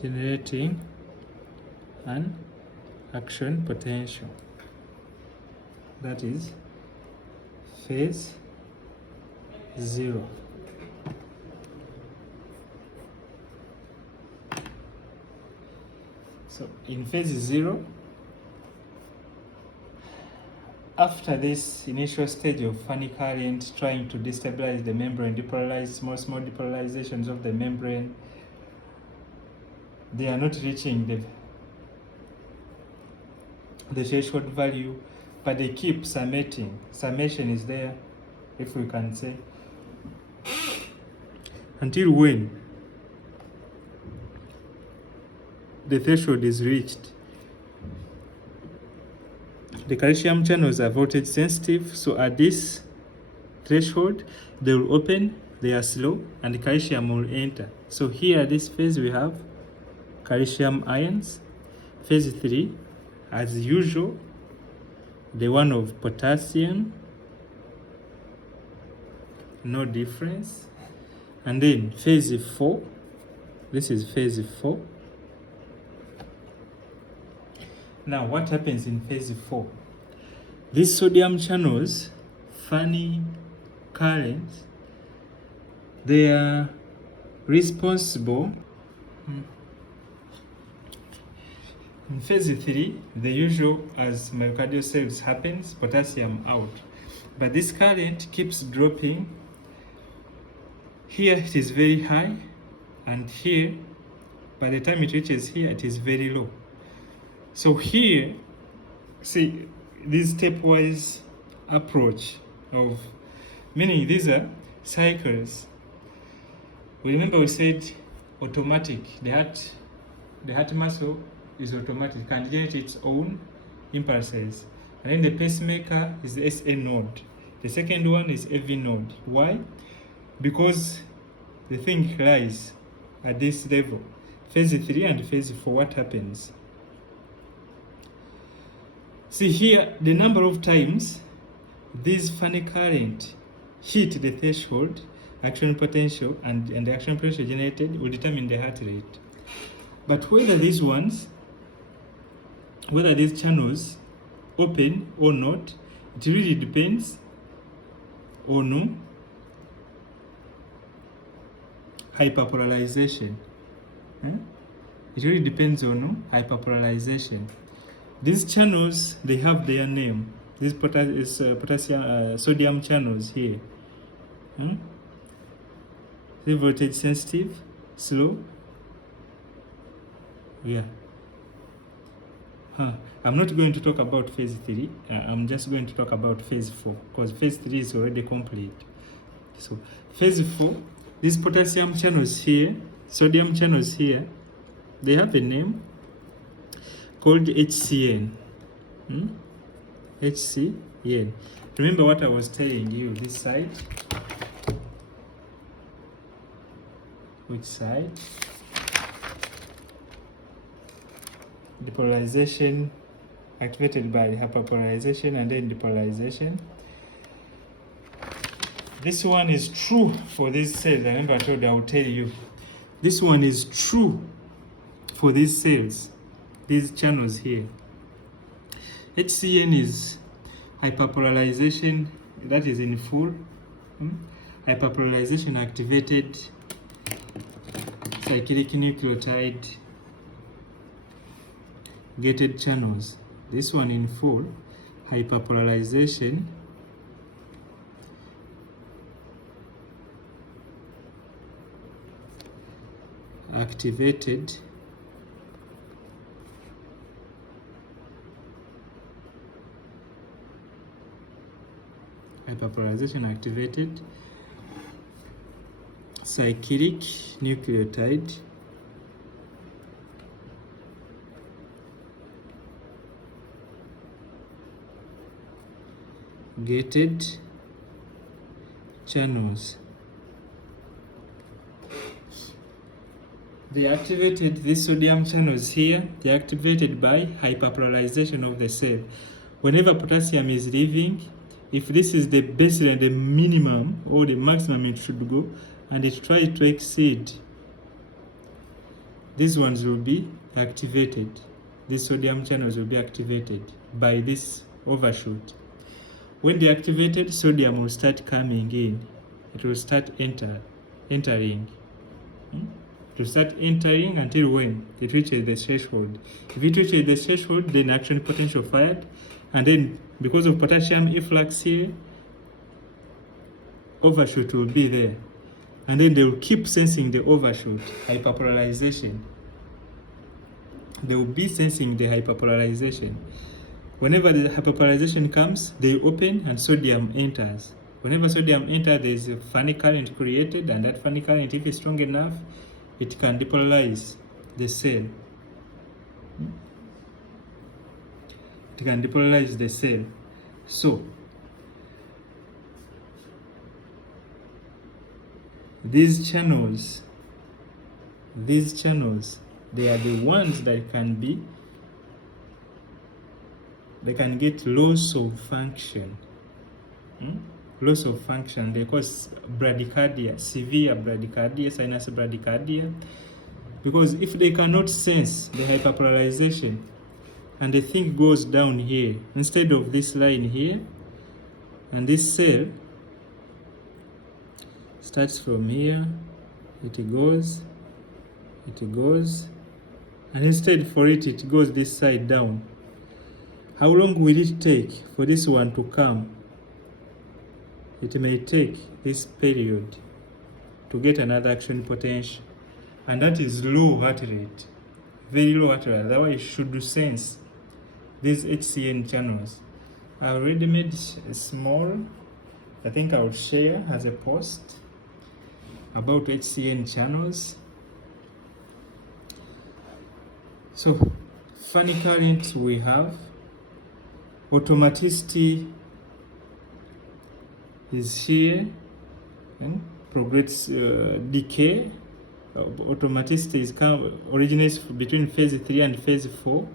generating an action potential. That is phase 0. So in phase 0, after this initial stage of funny current trying to destabilize the membrane, depolarize small depolarizations of the membrane, they are not reaching the threshold value, but they keep summating. Summation is there, if we can say, until when the threshold is reached. The calcium channels are voltage sensitive, so at this threshold they will open, they are slow, and the calcium will enter. So here at this phase we have calcium ions. Phase 3, as usual, the one of potassium, no difference. And then phase 4, this is phase 4. Now what happens in phase 4? These sodium channels, funny currents, they are responsible. In phase 3, the usual as myocardial cells happens, potassium out. But this current keeps dropping. Here it is very high, and here, by the time it reaches here, it is very low. So here, see, this stepwise approach of, meaning these are cycles. Remember we said automatic. The heart muscle is automatic, can generate its own impulses. And then the pacemaker is the SA node. The second one is AV node. Why? Because the thing lies at this level. Phase 3 and phase 4, what happens? See here, the number of times this funny current hit the threshold, action potential, and the action potential generated will determine the heart rate. But whether these channels open or not, it really depends on hyperpolarization. It really depends on hyperpolarization. These channels, they have their name. This potassium, sodium channels here. The voltage sensitive, slow. Yeah. I'm not going to talk about phase 3. I'm just going to talk about phase 4 because phase 3 is already complete. So phase 4, these potassium channels here, sodium channels here, they have a name called HCN. HCN. Remember what I was telling you, this side. Which side? Depolarization activated by hyperpolarization and then depolarization. This one is true for these cells. I remember I told you I will tell you. This one is true for these cells, these channels here. HCN is hyperpolarization, that is in full. Hyperpolarization activated cyclic nucleotide gated channels. This one in full, hyperpolarization activated cyclic nucleotide gated channels. They activated these sodium channels here. They are activated by hyperpolarization of the cell. Whenever potassium is leaving, if this is the baseline, the minimum or the maximum it should go, and it tries to exceed, these ones will be activated. These sodium channels will be activated by this overshoot. When they activated, sodium will start coming in. It will start entering. It will start entering until when it reaches the threshold. If it reaches the threshold, then action potential fired, and then because of potassium efflux here, overshoot will be there, and then they will keep sensing the overshoot, hyperpolarization. They will be sensing the hyperpolarization. Whenever the hyperpolarization comes, they open and sodium enters. Whenever sodium enters, there is a funny current created, and that funny current, if it's strong enough, it can depolarize the cell. It can depolarize the cell. So, these channels, they are the ones that they can get loss of function. Loss of function, they cause bradycardia, severe bradycardia, sinus bradycardia, because if they cannot sense the hyperpolarization and the thing goes down here instead of this line here, and this cell starts from here, it goes, and instead for it goes this side down. How long will it take for this one to come? It may take this period to get another action potential, and that is low heart rate, very low heart rate. Otherwise, you should sense these HCN channels. I already made a small, I think I will share as a post about HCN channels. So funny current we have, automaticity is here, progressive decay. Automaticity originates between phase 3 and phase 4.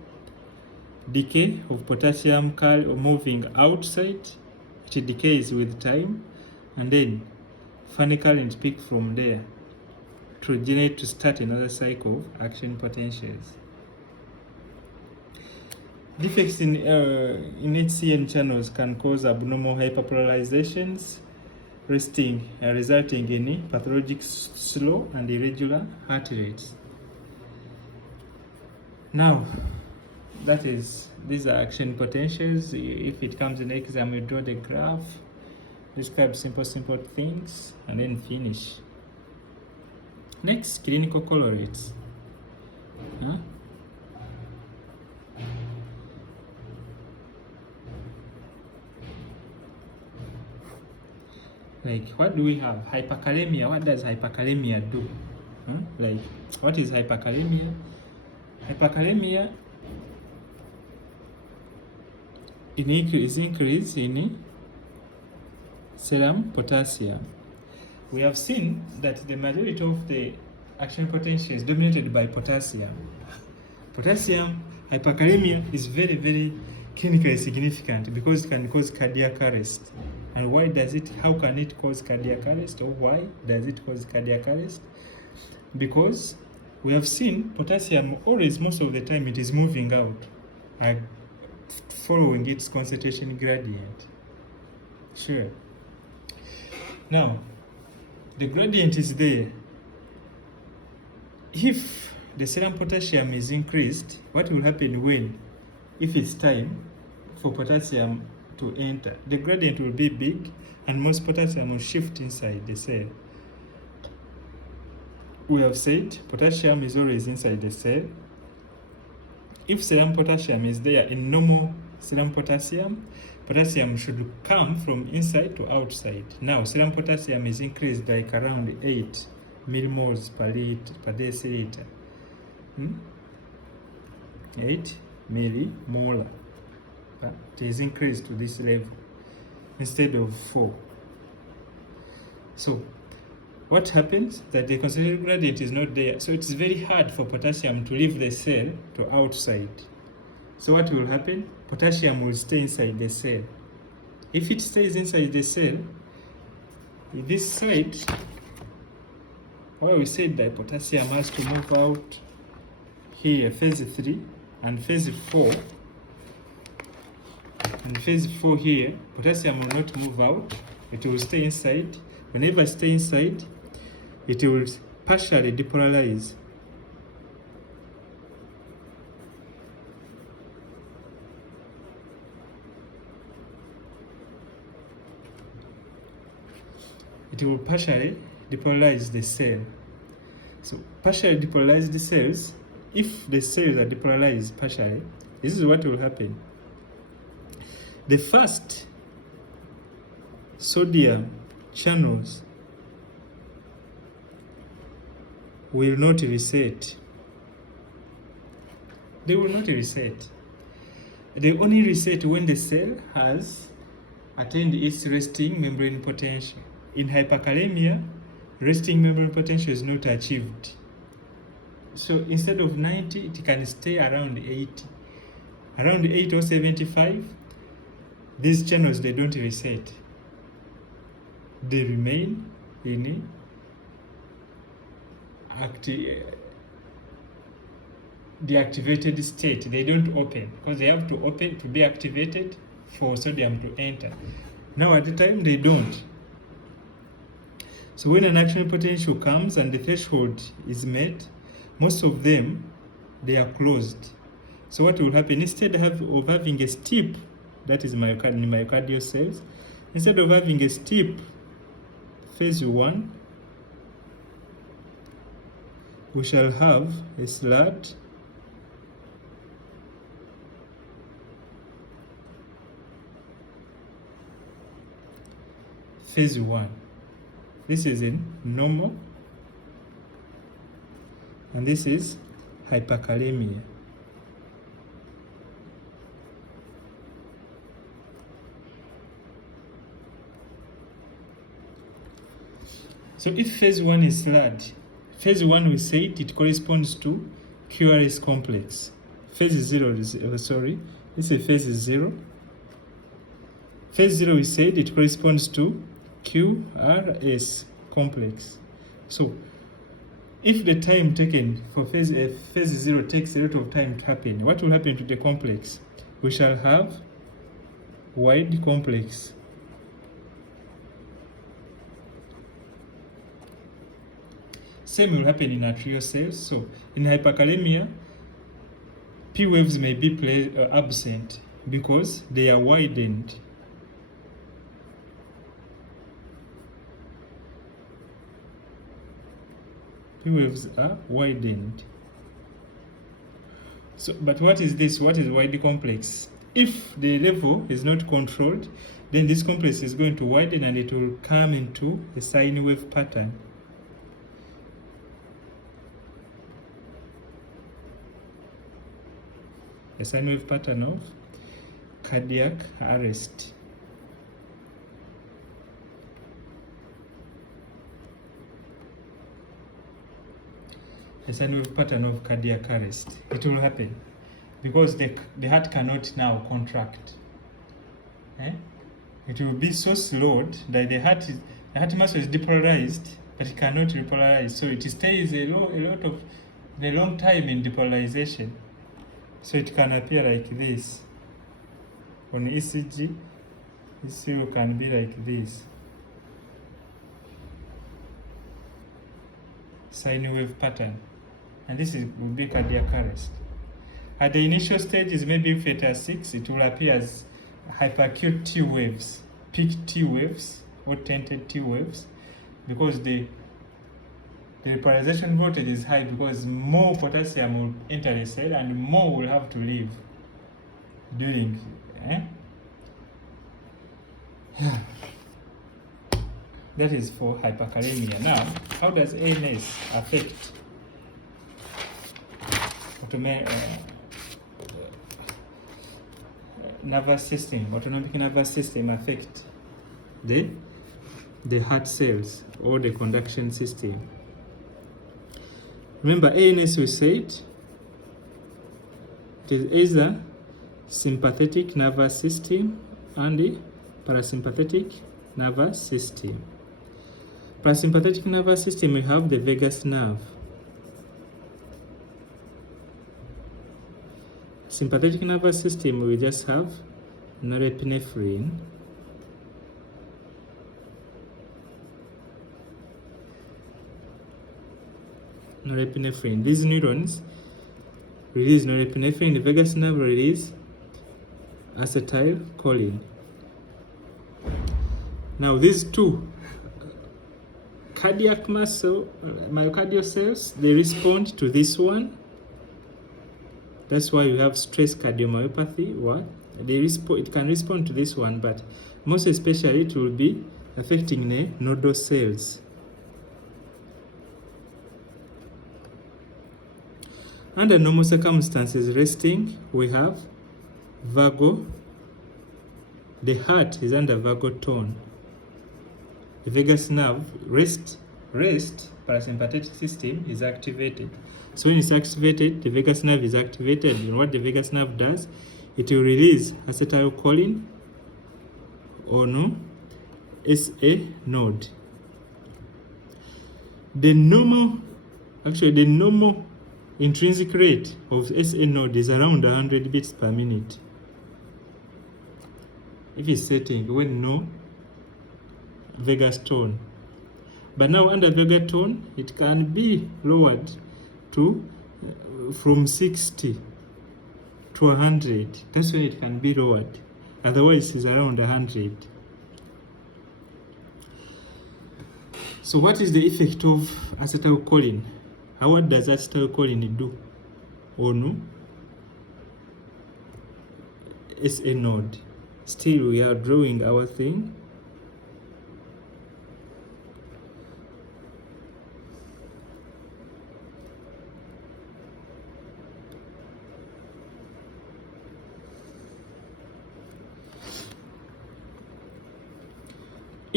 Decay of potassium moving outside, it decays with time, and then funny current peak from there to start another cycle of action potentials. Defects in HCN channels can cause abnormal hyperpolarizations, resulting in pathologic slow and irregular heart rates. Now, these are action potentials. If it comes in exam, you draw the graph, describe simple things, and then finish. Next, clinical correlates. Like, what do we have? Hyperkalemia. What does hyperkalemia do? Like, what is hyperkalemia? Hyperkalemia is increase in serum potassium. We have seen that the majority of the action potential is dominated by potassium. Potassium hyperkalemia is very, very clinically significant because it can cause cardiac arrest. And why does it? How can it cause cardiac arrest, or why does it cause cardiac arrest? Because we have seen potassium always, most of the time, it is moving out, following its concentration gradient. Sure. Now, the gradient is there. If the serum potassium is increased, what will happen if it's time for potassium to enter? The gradient will be big, and most potassium will shift inside the cell. We have said potassium is always inside the cell. If serum potassium is there in normal serum potassium should come from inside to outside. Now, serum potassium is increased like around 8 millimoles per deciliter. 8 millimolar. It is increased to this level instead of 4. So what happens? That the concentration gradient is not there, so it's very hard for potassium to leave the cell to outside. So what will happen? Potassium will stay inside the cell. If it stays inside the cell, this side, why we said that potassium has to move out here, phase 3 and phase 4. And phase 4 here, potassium will not move out, it will stay inside. Whenever it stays inside, it will partially depolarize. It will partially depolarize the cell. So partially depolarize the cells. If the cells are depolarized partially, this is what will happen. The first sodium channels will not reset. They will not reset. They only reset when the cell has attained its resting membrane potential. In hyperkalemia, resting membrane potential is not achieved. So instead of 90, it can stay around 80. Around 80 or 75, these channels, they don't reset. They remain in deactivated state. They don't open because they have to open to be activated for sodium to enter. Now at the time, they don't. So when an action potential comes and the threshold is met, most of them, they are closed. So what will happen? Instead of having a steep, that is myocardial cells, instead of having a steep phase 1, we shall have a slat phase 1. This is in normal, and this is hyperkalemia. So if phase 1 is slurred, phase 1 we said it corresponds to QRS complex. Phase 0 is, this is phase 0. Phase 0 we said it corresponds to QRS complex. So if the time taken for phase 0 takes a lot of time to happen, what will happen to the complex? We shall have wide complex. Same will happen in arterial cells. So in hyperkalemia, P waves may be absent because they are widened. P waves are widened. So, but what is this? What is wide complex? If the level is not controlled, then this complex is going to widen and it will come into a sine wave pattern. A sine wave pattern of cardiac arrest. A sine wave pattern of cardiac arrest. It will happen because the heart cannot now contract. It will be so slowed that the heart muscle is depolarized, but it cannot repolarize. So it stays a long time in depolarization. So it can appear like this. On ECG, ECG can be like this. Sine wave pattern. And this will be cardiac arrest. At the initial stages, maybe if it has 6, it will appear as hyperacute T waves, peak T waves, or tented T waves, because the repolarization voltage is high because more potassium will enter the cell and more will have to leave during. That is for hyperkalemia. Now, how does ANS affect nervous system, autonomic nervous system affect the heart cells or the conduction system? Remember, ANS we said it is either sympathetic nervous system and the parasympathetic nervous system. Parasympathetic nervous system, we have the vagus nerve. Sympathetic nervous system, we just have norepinephrine. Norepinephrine. These neurons release norepinephrine. The vagus nerve release acetylcholine. Now these two cardiac muscle, myocardial cells, they respond to this one. That's why you have stress cardiomyopathy. It can respond to this one, but most especially it will be affecting the nodal cells. Under normal circumstances, resting, we have vagal. The heart is under vagal tone. The vagus nerve, rest, parasympathetic system is activated. So when it's activated, the vagus nerve is activated. And what the vagus nerve does, it will release acetylcholine on SA node. The normal intrinsic rate of SA node is around 100 beats per minute. If it's setting when no vagus tone. But now under vagus tone, it can be lowered to from 60 to 100. That's when it can be lowered. Otherwise, it's around 100. So what is the effect of acetylcholine? What does acetylcholine do? Or no? SA node. Still, we are drawing our thing.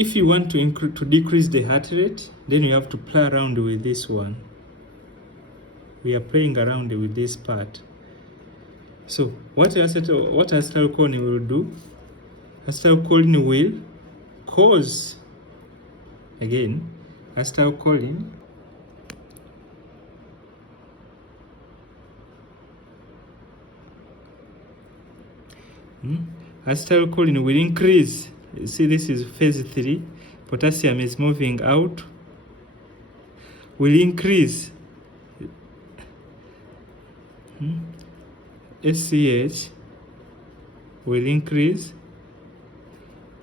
if you want to decrease the heart rate, then you have to play around with this one. We are playing around with this part. So what acetylcholine will do? Acetylcholine will cause, again, acetylcholine acetylcholine will increase. You see, this is phase 3. Potassium is moving out. Will increase SCH will increase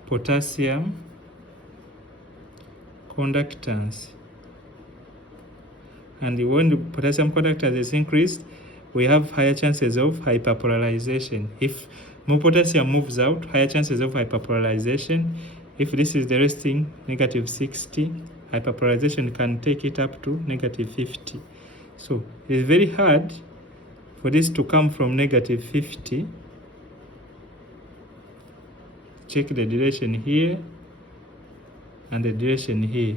potassium conductance. And when the potassium conductance is increased, we have higher chances of hyperpolarization. If more potassium moves out, higher chances of hyperpolarization. If this is the resting -60, hyperpolarization can take it up to -50. So it's very hard for this to come from -50. Check the duration here and the duration here.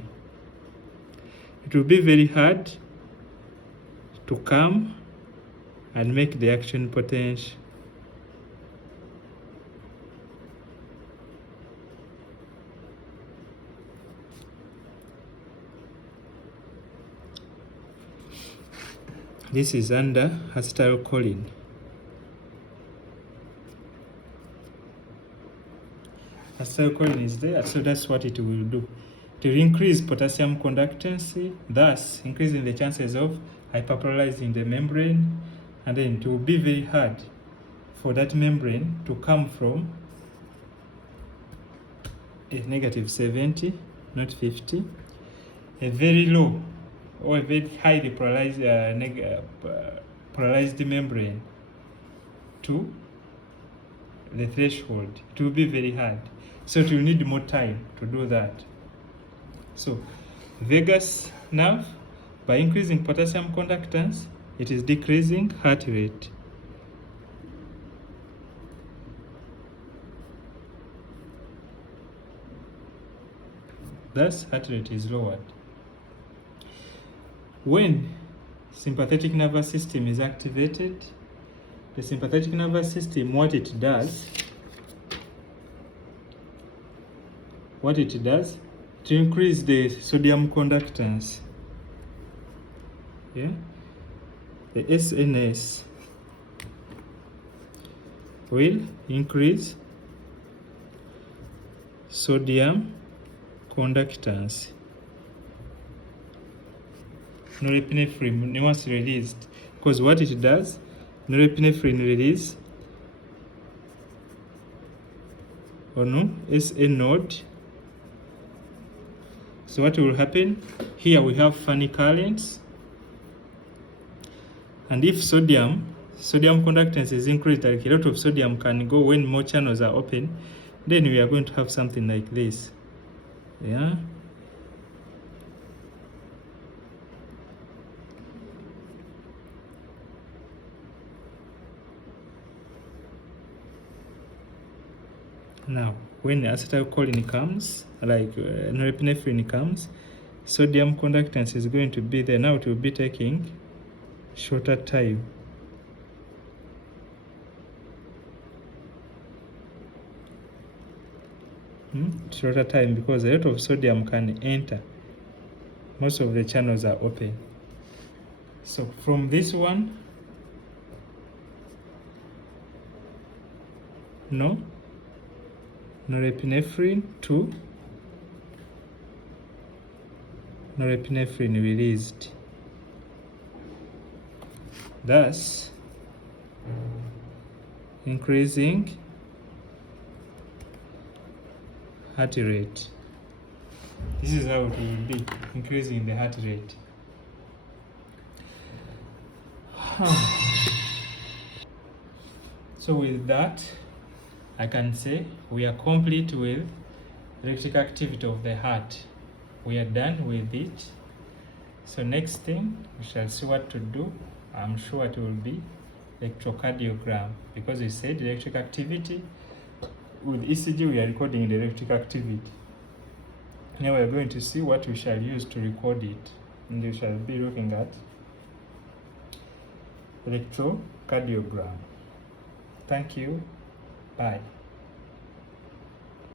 It will be very hard to come and make the action potential. This is under acetylcholine. Acetylcholine is there, so that's what it will do. To increase potassium conductancy, thus increasing the chances of hyperpolarizing the membrane, and then it will be very hard for that membrane to come from a -70, not 50, a very low or a very highly polarized membrane to the threshold. It will be very hard. So it will need more time to do that. So vagus nerve, by increasing potassium conductance, it is decreasing heart rate. Thus, heart rate is lowered. When sympathetic nervous system is activated, the sympathetic nervous system, what it does, to increase the sodium conductance. Yeah, the SNS will increase sodium conductance. Norepinephrine was released, because what it does, norepinephrine release SA node. So what will happen? Here we have funny currents, and if sodium conductance is increased, like a lot of sodium can go when more channels are open, then we are going to have something like this. Yeah. Now, when acetylcholine comes, like norepinephrine comes, sodium conductance is going to be there. Now it will be taking shorter time. Shorter time, because a lot of sodium can enter. Most of the channels are open. So from this one, norepinephrine to norepinephrine released. Thus, increasing heart rate. This is how it will be, increasing the heart rate. So with that, I can say we are complete with electrical activity of the heart. We are done with it. So next thing, we shall see what to do. I'm sure it will be electrocardiogram, because we said electric activity. With ECG, we are recording the electric activity. Now we're going to see what we shall use to record it, and we shall be looking at electrocardiogram. Thank you. Bye.